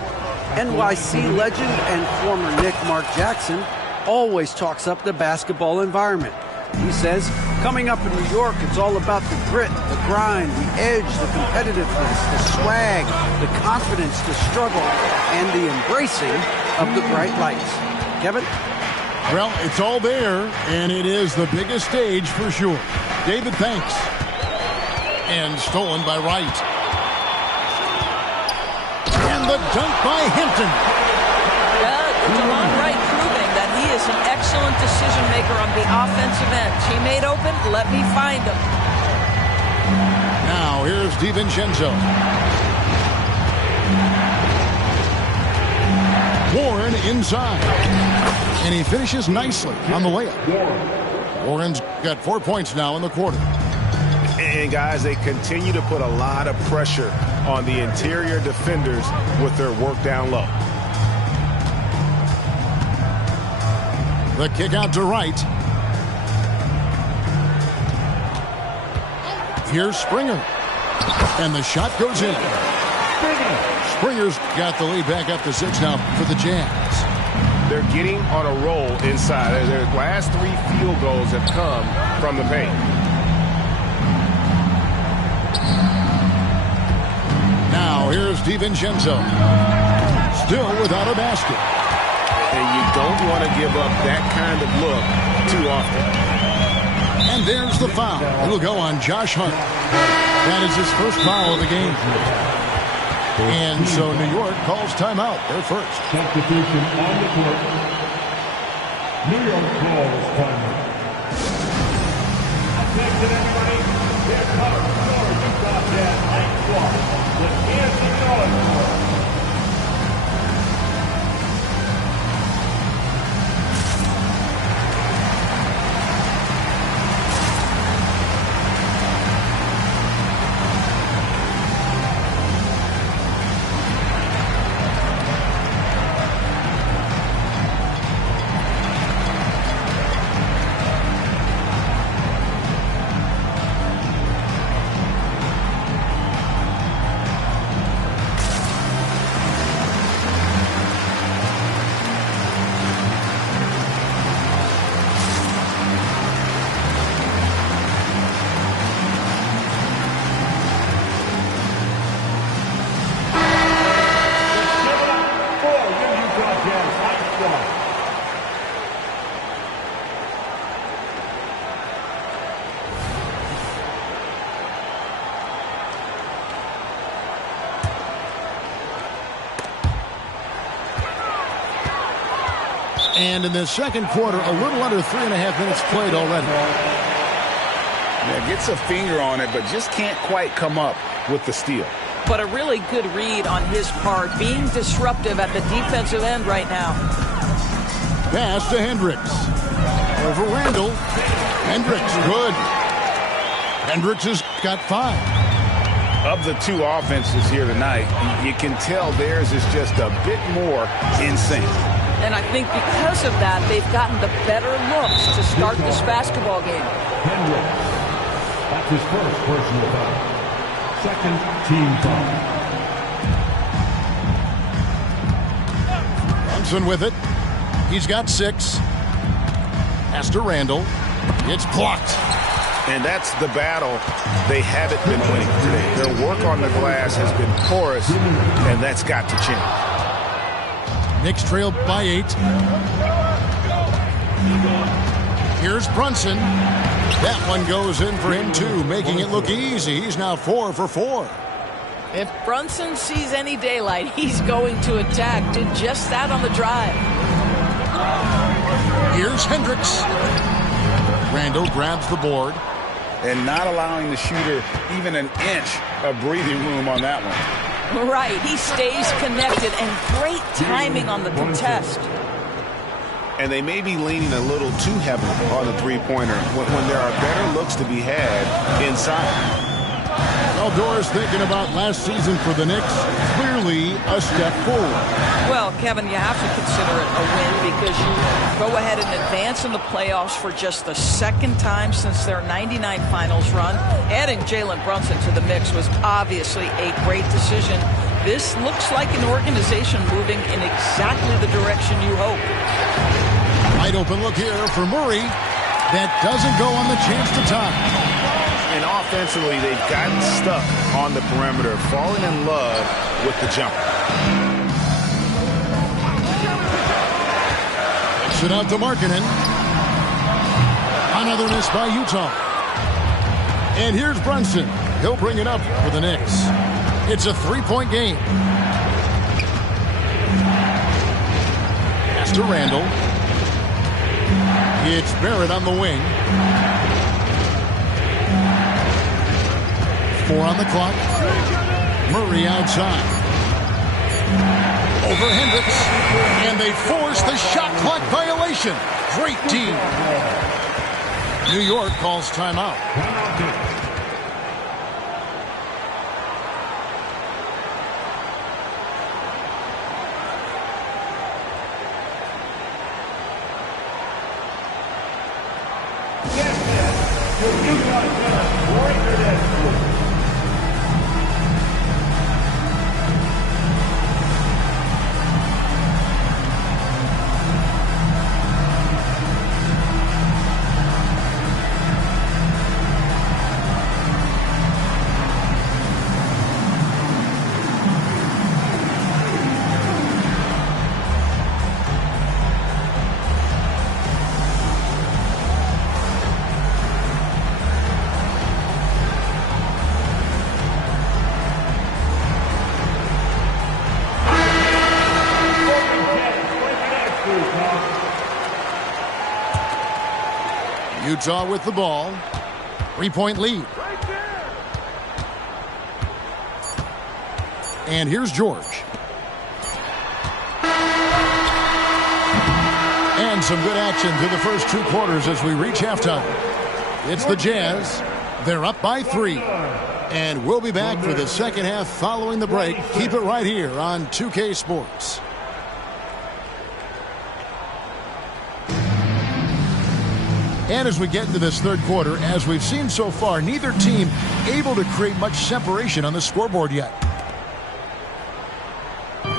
NYC legend and former Knick Mark Jackson always talks up the basketball environment. He says, coming up in New York, it's all about the grit, the grind, the edge, the competitiveness, the swag, the confidence, the struggle, and the embracing of the bright lights. Kevin? Well, it's all there, and it is the biggest stage for sure. David, thanks. And stolen by Wright. And the dunk by Hampton. Delon Wright proving that he is an excellent decision maker on the offensive end. Teammate open, let me find him. Now here's DiVincenzo. Warren inside. And he finishes nicely on the layup. Warren's got 4 points now in the quarter. And guys, they continue to put a lot of pressure on the interior defenders with their work down low. The kick out to Wright. Here's Springer. And the shot goes in. Springer's got the lead back up to 6 now for the Jazz. They're getting on a roll inside. Their last 3 field goals have come from the paint. Now here's DiVincenzo. Still without a basket. And you don't want to give up that kind of look too often. And there's the foul. It'll go on Josh Hart. That is his first foul of the game. And so New York calls timeout. They're first. Substitution on the court. New York calls timeout. Attention, everybody. Here comes your Utah Jazz night squad. With Anthony Nolan. And in the second quarter, a little under 3.5 minutes played already. Yeah, gets a finger on it, but just can't quite come up with the steal. But a really good read on his part, being disruptive at the defensive end right now. Pass to Hendricks. Over Randall. Hendricks, good. Hendricks has got 5. Of the two offenses here tonight, you can tell theirs is just a bit more in sync. And I think because of that, they've gotten the better looks to start this basketball game. Hendricks. That's his first personal foul. Second team foul. Brunson with it. He's got 6. Pass to Randall. It's blocked. And that's the battle they haven't been winning today. Their work on the glass has been porous, and that's got to change. Knicks trail by 8. Here's Brunson. That one goes in for him, too, making it look easy. He's now 4 for 4. If Brunson sees any daylight, he's going to attack. Did just that on the drive. Here's Hendricks. Randall grabs the board. And not allowing the shooter even an inch of breathing room on that one. Right, he stays connected, and great timing on the contest. And they may be leaning a little too heavily on the three-pointer when there are better looks to be had inside. Well, Doris, thinking about last season for the Knicks, clearly a step forward. Well, Kevin, you have to consider it a win because you go ahead and advance in the playoffs for just the second time since their '99 finals run. Adding Jalen Brunson to the mix was obviously a great decision. This looks like an organization moving in exactly the direction you hope. Wide open look here for Murray. That doesn't go on the chance to tie. And offensively, they've gotten stuck on the perimeter, falling in love with the jumper. Kicks it out to Markkanen. Another miss by Utah. And here's Brunson. He'll bring it up for the Knicks. It's a 3-point game. Pass to Randall. It's Barrett on the wing. 4 on the clock. Murray outside. Over Hendricks. And they force the shot clock violation. Great D. New York calls timeout. Utah with the ball. 3-point lead. And here's George. And some good action through the first 2 quarters as we reach halftime. It's the Jazz. They're up by 3. And we'll be back for the second half following the break. Keep it right here on 2K Sports. And as we get into this third quarter, as we've seen so far, neither team able to create much separation on the scoreboard yet.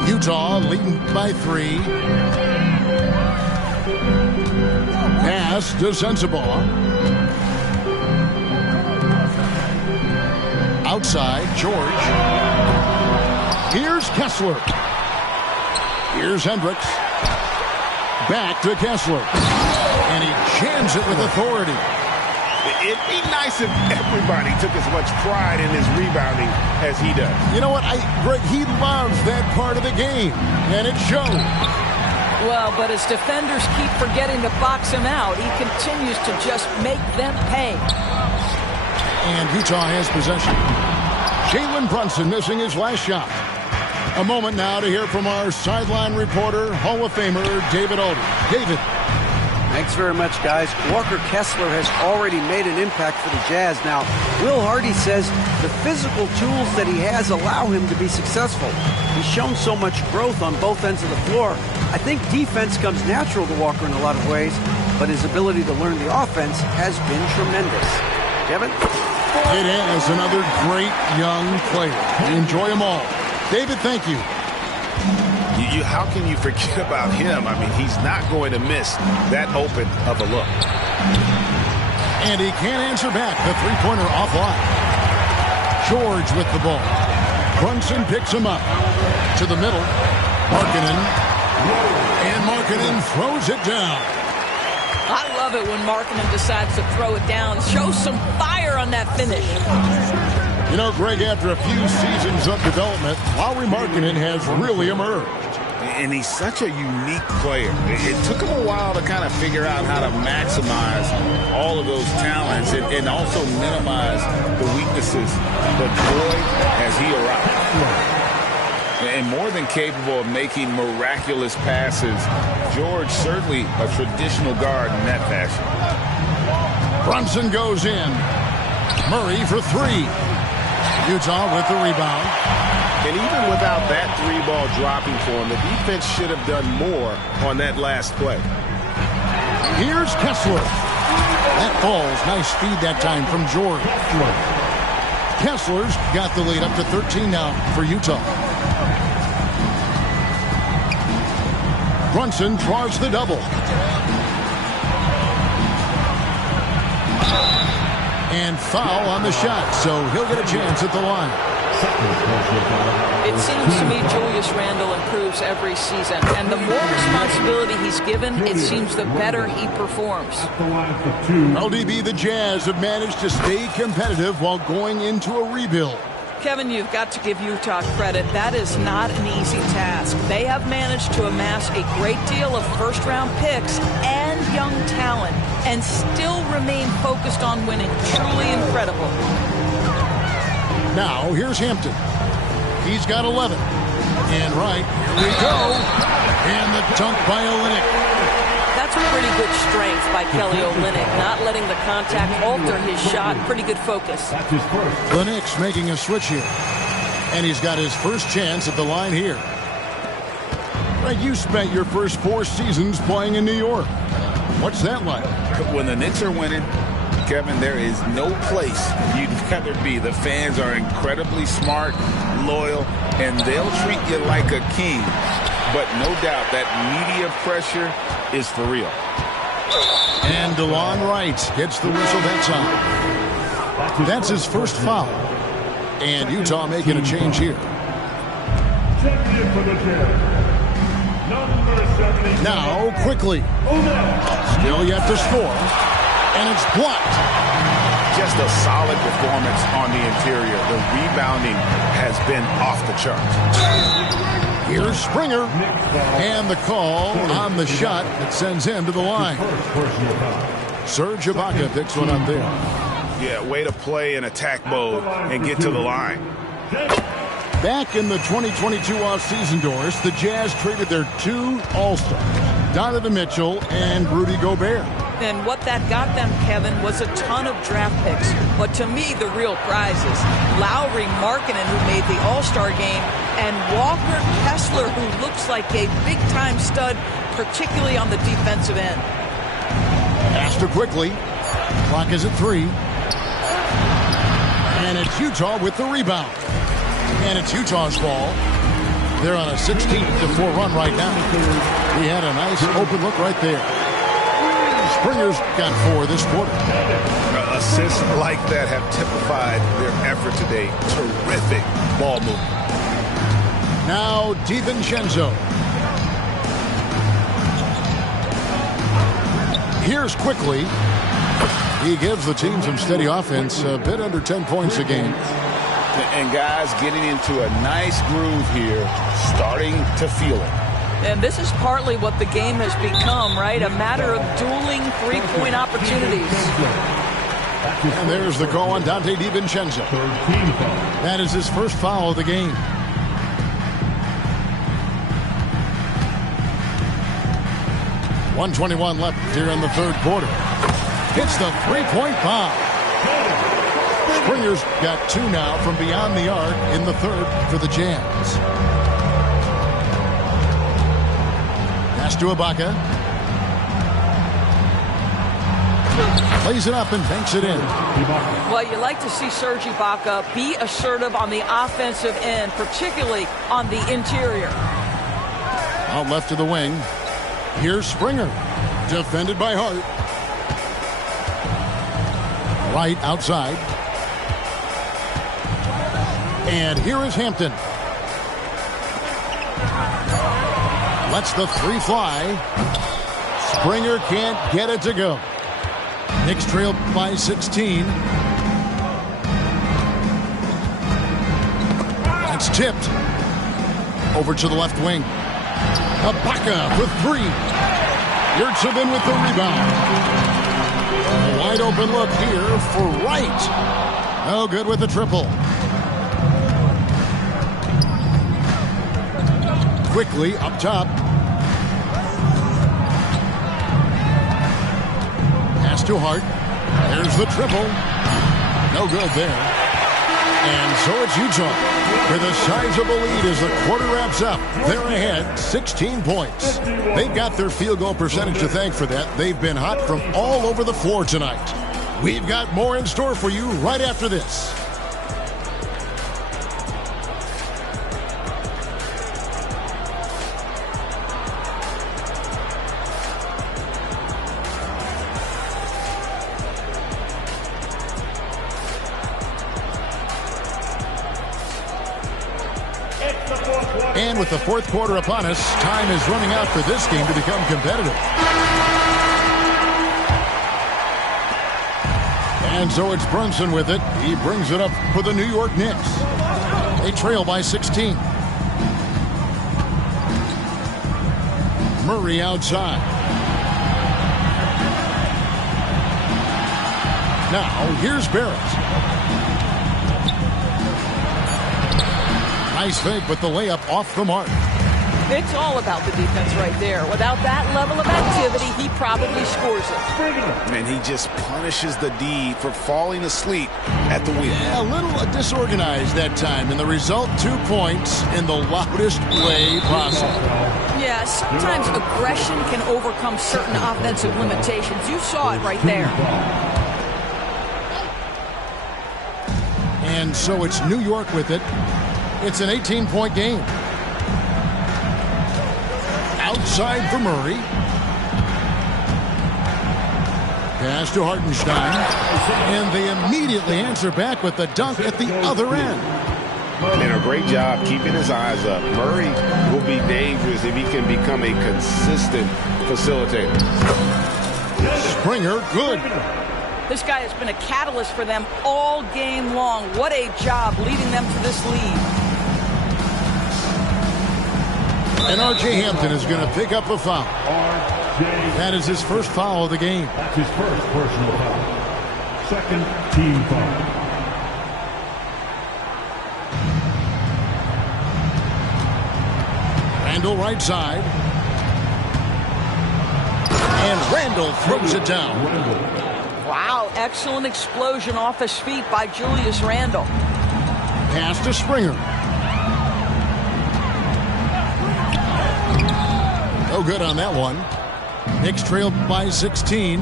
Utah leading by 3. Pass to Sensabaugh. Outside, George. Here's Kessler. Here's Hendricks. Back to Kessler. And he jams it with authority. It'd be nice if everybody took as much pride in his rebounding as he does. You know what, Greg, he loves that part of the game, and it shows. Well, but as defenders keep forgetting to box him out, he continues to just make them pay. And Utah has possession. Jalen Brunson missing his last shot. A moment now to hear from our sideline reporter, Hall of Famer David Alden. David. Thanks very much, guys. Walker Kessler has already made an impact for the Jazz. Now, Will Hardy says the physical tools that he has allow him to be successful. He's shown so much growth on both ends of the floor. I think defense comes natural to Walker in a lot of ways, but his ability to learn the offense has been tremendous. Kevin? It is another great young player. We enjoy them all. David, thank you. How can you forget about him? I mean, he's not going to miss that open of a look. And he can't answer back. The three-pointer offline. George with the ball. Brunson picks him up. To the middle. Markkanen. And Markkanen throws it down. I love it when Markkanen decides to throw it down. Show some fire on that finish. You know, Greg, after a few seasons of development, Lauri Markkanen has really emerged. And he's such a unique player. It took him a while to kind of figure out how to maximize all of those talents and also minimize the weaknesses. But boy, has he arrived. And more than capable of making miraculous passes, George certainly a traditional guard in that fashion. Brunson goes in. Murray for three. Utah with the rebound. And even without that three-ball dropping for him, the defense should have done more on that last play. Here's Kessler. That falls. Nice feed that time from George. Kessler's got the lead up to 13 now for Utah. Brunson draws the double. And foul on the shot, so he'll get a chance at the line. It seems to me Julius Randle improves every season, and the more responsibility he's given, it seems the better he performs. LDB, the Jazz have managed to stay competitive while going into a rebuild. Kevin, you've got to give Utah credit. That is not an easy task. They have managed to amass a great deal of first-round picks and young talent and still remain focused on winning. Truly incredible. Now, here's Hampton. He's got 11. And right, here we go. And the dunk by Olynyk. That's a pretty good strength by Kelly Olynyk, not letting the contact alter his shot. Pretty good focus. Olynyk's making a switch here. And he's got his first chance at the line here. Greg, you spent your first 4 seasons playing in New York. What's that like? When the Knicks are winning, Kevin, there is no place you'd rather be. The fans are incredibly smart, loyal, and they'll treat you like a king. But no doubt that media pressure is for real. And DeLon Wright gets the whistle that time. That's his first foul. And Utah making a change here. Now, quickly. Still yet to score. And it's blocked. Just a solid performance on the interior. The rebounding has been off the charts. Here's Springer. And the call on the shot that sends him to the line. Serge Ibaka picks one up there. Yeah, way to play in attack mode and get to the line. Back in the 2022 offseason, Doris, the Jazz traded their 2 All-Stars, Donovan Mitchell and Rudy Gobert. And what that got them, Kevin, was a ton of draft picks. But to me, the real prize is Lauri Markkanen, who made the All-Star game, and Walker Kessler, who looks like a big-time stud, particularly on the defensive end. Faster quickly. Clock is at 3. And it's Utah with the rebound. And it's Utah's ball. They're on a 16-4 run right now. He had a nice open look right there. Springer's got 4 this quarter. Assists like that have typified their effort today. Terrific ball movement. Now DiVincenzo. Here's quickly. He gives the team some steady offense, a bit under 10 points a game. And guys getting into a nice groove here, starting to feel it. And this is partly what the game has become, right? A matter of dueling three-point opportunities. And there's the call on Dante DiVincenzo. That is his first foul of the game. .121 left here in the third quarter. Hits the three-point bomb. Springer's got 2 now from beyond the arc in the third for the Jazz. Pass to Ibaka. Plays it up and banks it in. Well, you like to see Serge Ibaka be assertive on the offensive end, particularly on the interior. Out left to the wing. Here's Springer. Defended by Hart. Right outside. And here is Hampton. Lets the 3 fly. Springer can't get it to go. Knicks trail by 16. That's tipped. Over to the left wing. Ibaka with 3. Yurtseven with the rebound. A wide open look here for Wright. No good with the triple. Quickly up top. Pass to Hart. There's the triple. No good there. And so it's Utah with a sizable lead as the quarter wraps up. They're ahead 16 points. They've got their field goal percentage to thank for that. They've been hot from all over the floor tonight. We've got more in store for you right after this. And with the fourth quarter upon us, time is running out for this game to become competitive. And so it's Brunson with it. He brings it up for the New York Knicks. They trail by 16. Murray outside. Now, here's Barrett. Nice fake with the layup off the mark. It's all about the defense right there. Without that level of activity, he probably scores it. And he just punishes the D for falling asleep at the wheel. Yeah, a little disorganized that time, and the result 2 points in the loudest way possible. Yeah, sometimes aggression can overcome certain offensive limitations. You saw it right there. And so it's New York with it. It's an 18-point game. Outside for Murray. Pass to Hartenstein. And they immediately answer back with the dunk at the other end. And a great job keeping his eyes up. Murray will be dangerous if he can become a consistent facilitator. Springer, good. This guy has been a catalyst for them all game long. What a job leading them to this lead. And R.J. Hampton is going to pick up a foul. That is his first foul of the game. That's his first personal foul. Second team foul. Randall right side. And Randall throws it down. Wow, excellent explosion off his feet by Julius Randle. Pass to Springer. No good on that one. Knicks trail by 16.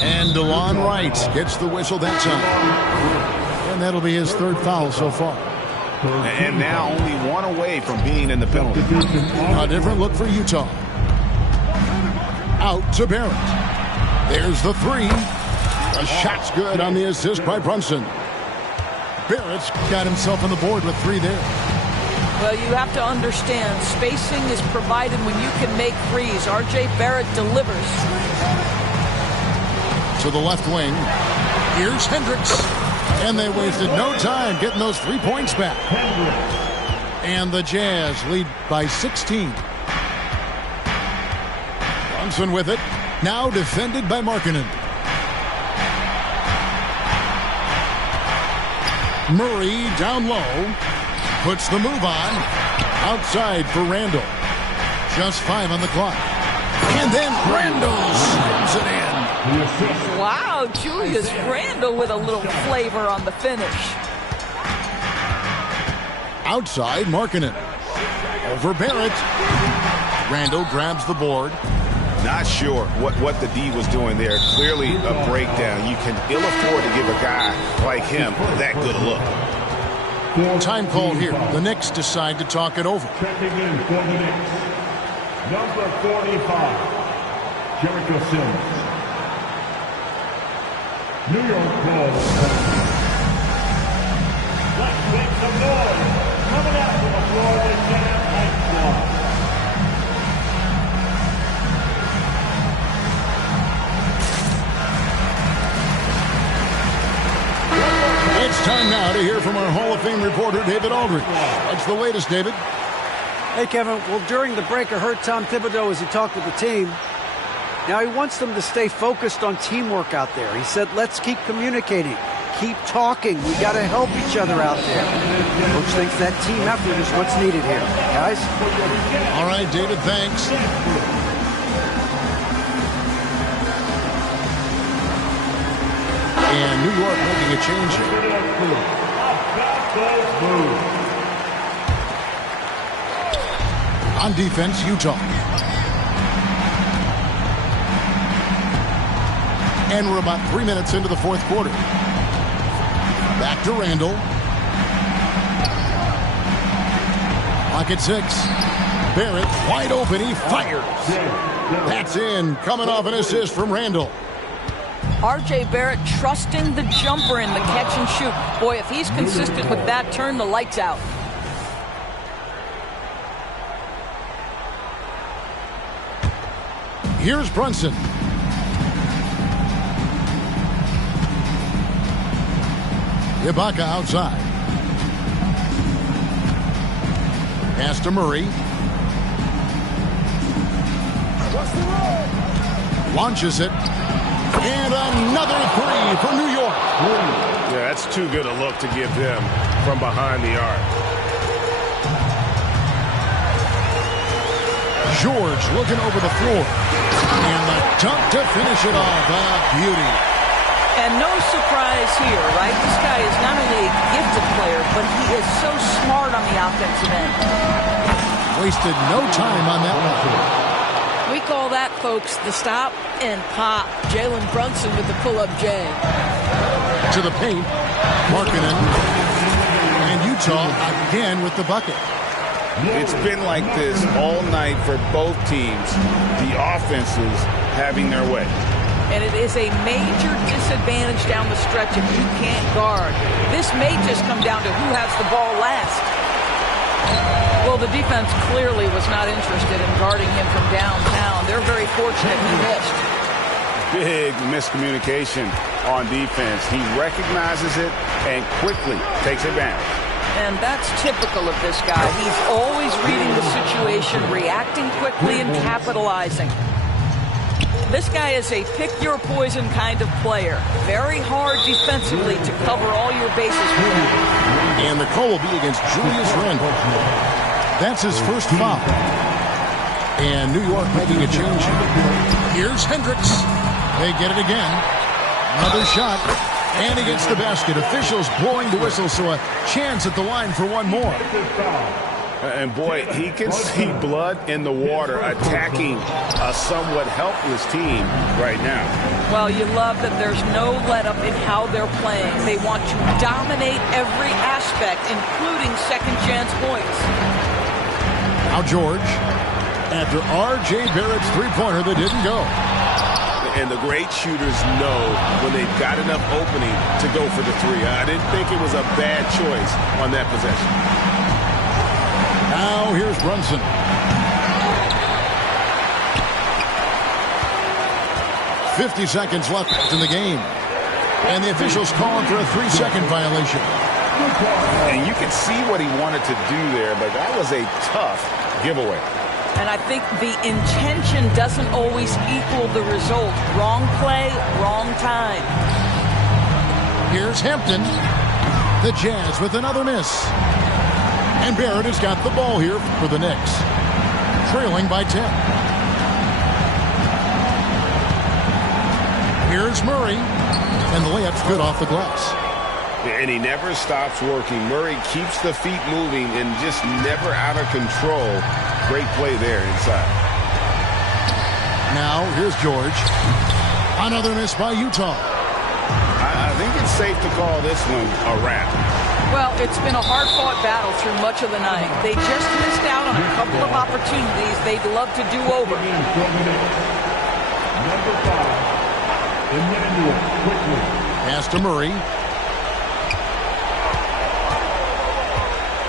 And DeLon Wright gets the whistle that time. And that'll be his third foul so far. And now only one away from being in the penalty. A different look for Utah. Out to Barrett. There's the 3. The shot's good on the assist by Brunson. Barrett's got himself on the board with 3 there. Well, you have to understand, spacing is provided when you can make threes. R.J. Barrett delivers. To the left wing. Here's Hendricks. And they wasted no time getting those 3 points back. And the Jazz lead by 16. Brunson with it. Now defended by Markkanen. Murray down low. Puts the move on. Outside for Randall. Just 5 on the clock. And then Randall slams it in. Wow, Julius Randall with a little flavor on the finish. Outside, Markkanen. Over Barrett. Randall grabs the board. Not sure what the D was doing there. Clearly a breakdown. You can ill afford to give a guy like him that good a look. Time called here. The Knicks decide to talk it over. Checking in for the Knicks, number 45, Jericho Sims. New York Bulls. Let's make some noise. Coming out from the Florida Jam nightclub. It's time now to hear from our Hall of Fame reporter, David Aldridge. What's the latest, David? Hey, Kevin. Well, during the break, I heard Tom Thibodeau as he talked with the team. Now he wants them to stay focused on teamwork out there. He said, let's keep communicating. Keep talking. We got to help each other out there. Coach thinks that team effort is what's needed here. Guys? All right, David, thanks. And New York making a change here. On defense, Utah. And we're about 3 minutes into the fourth quarter. Back to Randall. Clock at 6. Barrett wide open. He fires. That's in. Coming off an assist from Randall. R.J. Barrett trusting the jumper in the catch and shoot. Boy, if he's consistent with that, turn the lights out. Here's Brunson. Ibaka outside. Pass to Murray. Launches it. And another three for New York. Yeah, that's too good a look to give them from behind the arc. George looking over the floor. And the dunk to finish it off. A beauty. And no surprise here, right? This guy is not only a gifted player, but he is so smart on the offensive end. Wasted no time on that one. We call that, folks, the stop and pop. Jalen Brunson with the pull-up J. To the paint. Markkanen. And Utah again with the bucket. It's been like this all night for both teams. The offenses having their way. And it is a major disadvantage down the stretch if you can't guard. This may just come down to who has the ball last. Well, the defense clearly was not interested in guarding him from downtown. They're very fortunate he missed. Big miscommunication on defense. He recognizes it and quickly takes advantage. And that's typical of this guy. He's always reading the situation, reacting quickly, and capitalizing. This guy is a pick-your-poison kind of player. Very hard defensively to cover all your bases with him. And the call will be against Julius Randle. That's his first foul. And New York making a change. Here's Hendricks. They get it again. Another shot. And he gets the basket. Officials blowing the whistle, so a chance at the line for one more. And boy, he can see blood in the water attacking a somewhat helpless team right now. Well, you love that there's no let-up in how they're playing. They want to dominate every aspect, including second-chance points. Now George, after R.J. Barrett's three-pointer that didn't go. And the great shooters know when they've got enough opening to go for the three. I didn't think it was a bad choice on that possession. Now here's Brunson. .50 seconds left in the game. And the officials calling for a 3-second violation. And you can see what he wanted to do there, but that was a tough giveaway. And I think the intention doesn't always equal the result. Wrong play, wrong time. Here's Hampton. The Jazz with another miss. And Barrett has got the ball here for the Knicks. Trailing by 10. Here's Murray. And the layup's good off the glass. And he never stops working. Murray keeps the feet moving and just never out of control. Great play there inside. Now, here's George. Another miss by Utah. I think it's safe to call this one a wrap. Well, it's been a hard-fought battle through much of the night. They just missed out on a couple of opportunities they'd love to do over. Number 5, Emmanuel Quickly. Pass to Murray.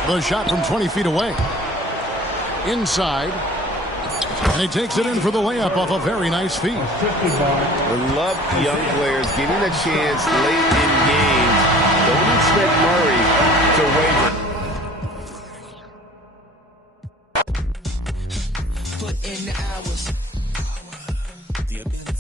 The shot from 20 feet away. Inside. And he takes it in for the layup off a very nice feed. I love young players getting a chance late in games. Don't expect Murray to waver. Put in the hours. The ability.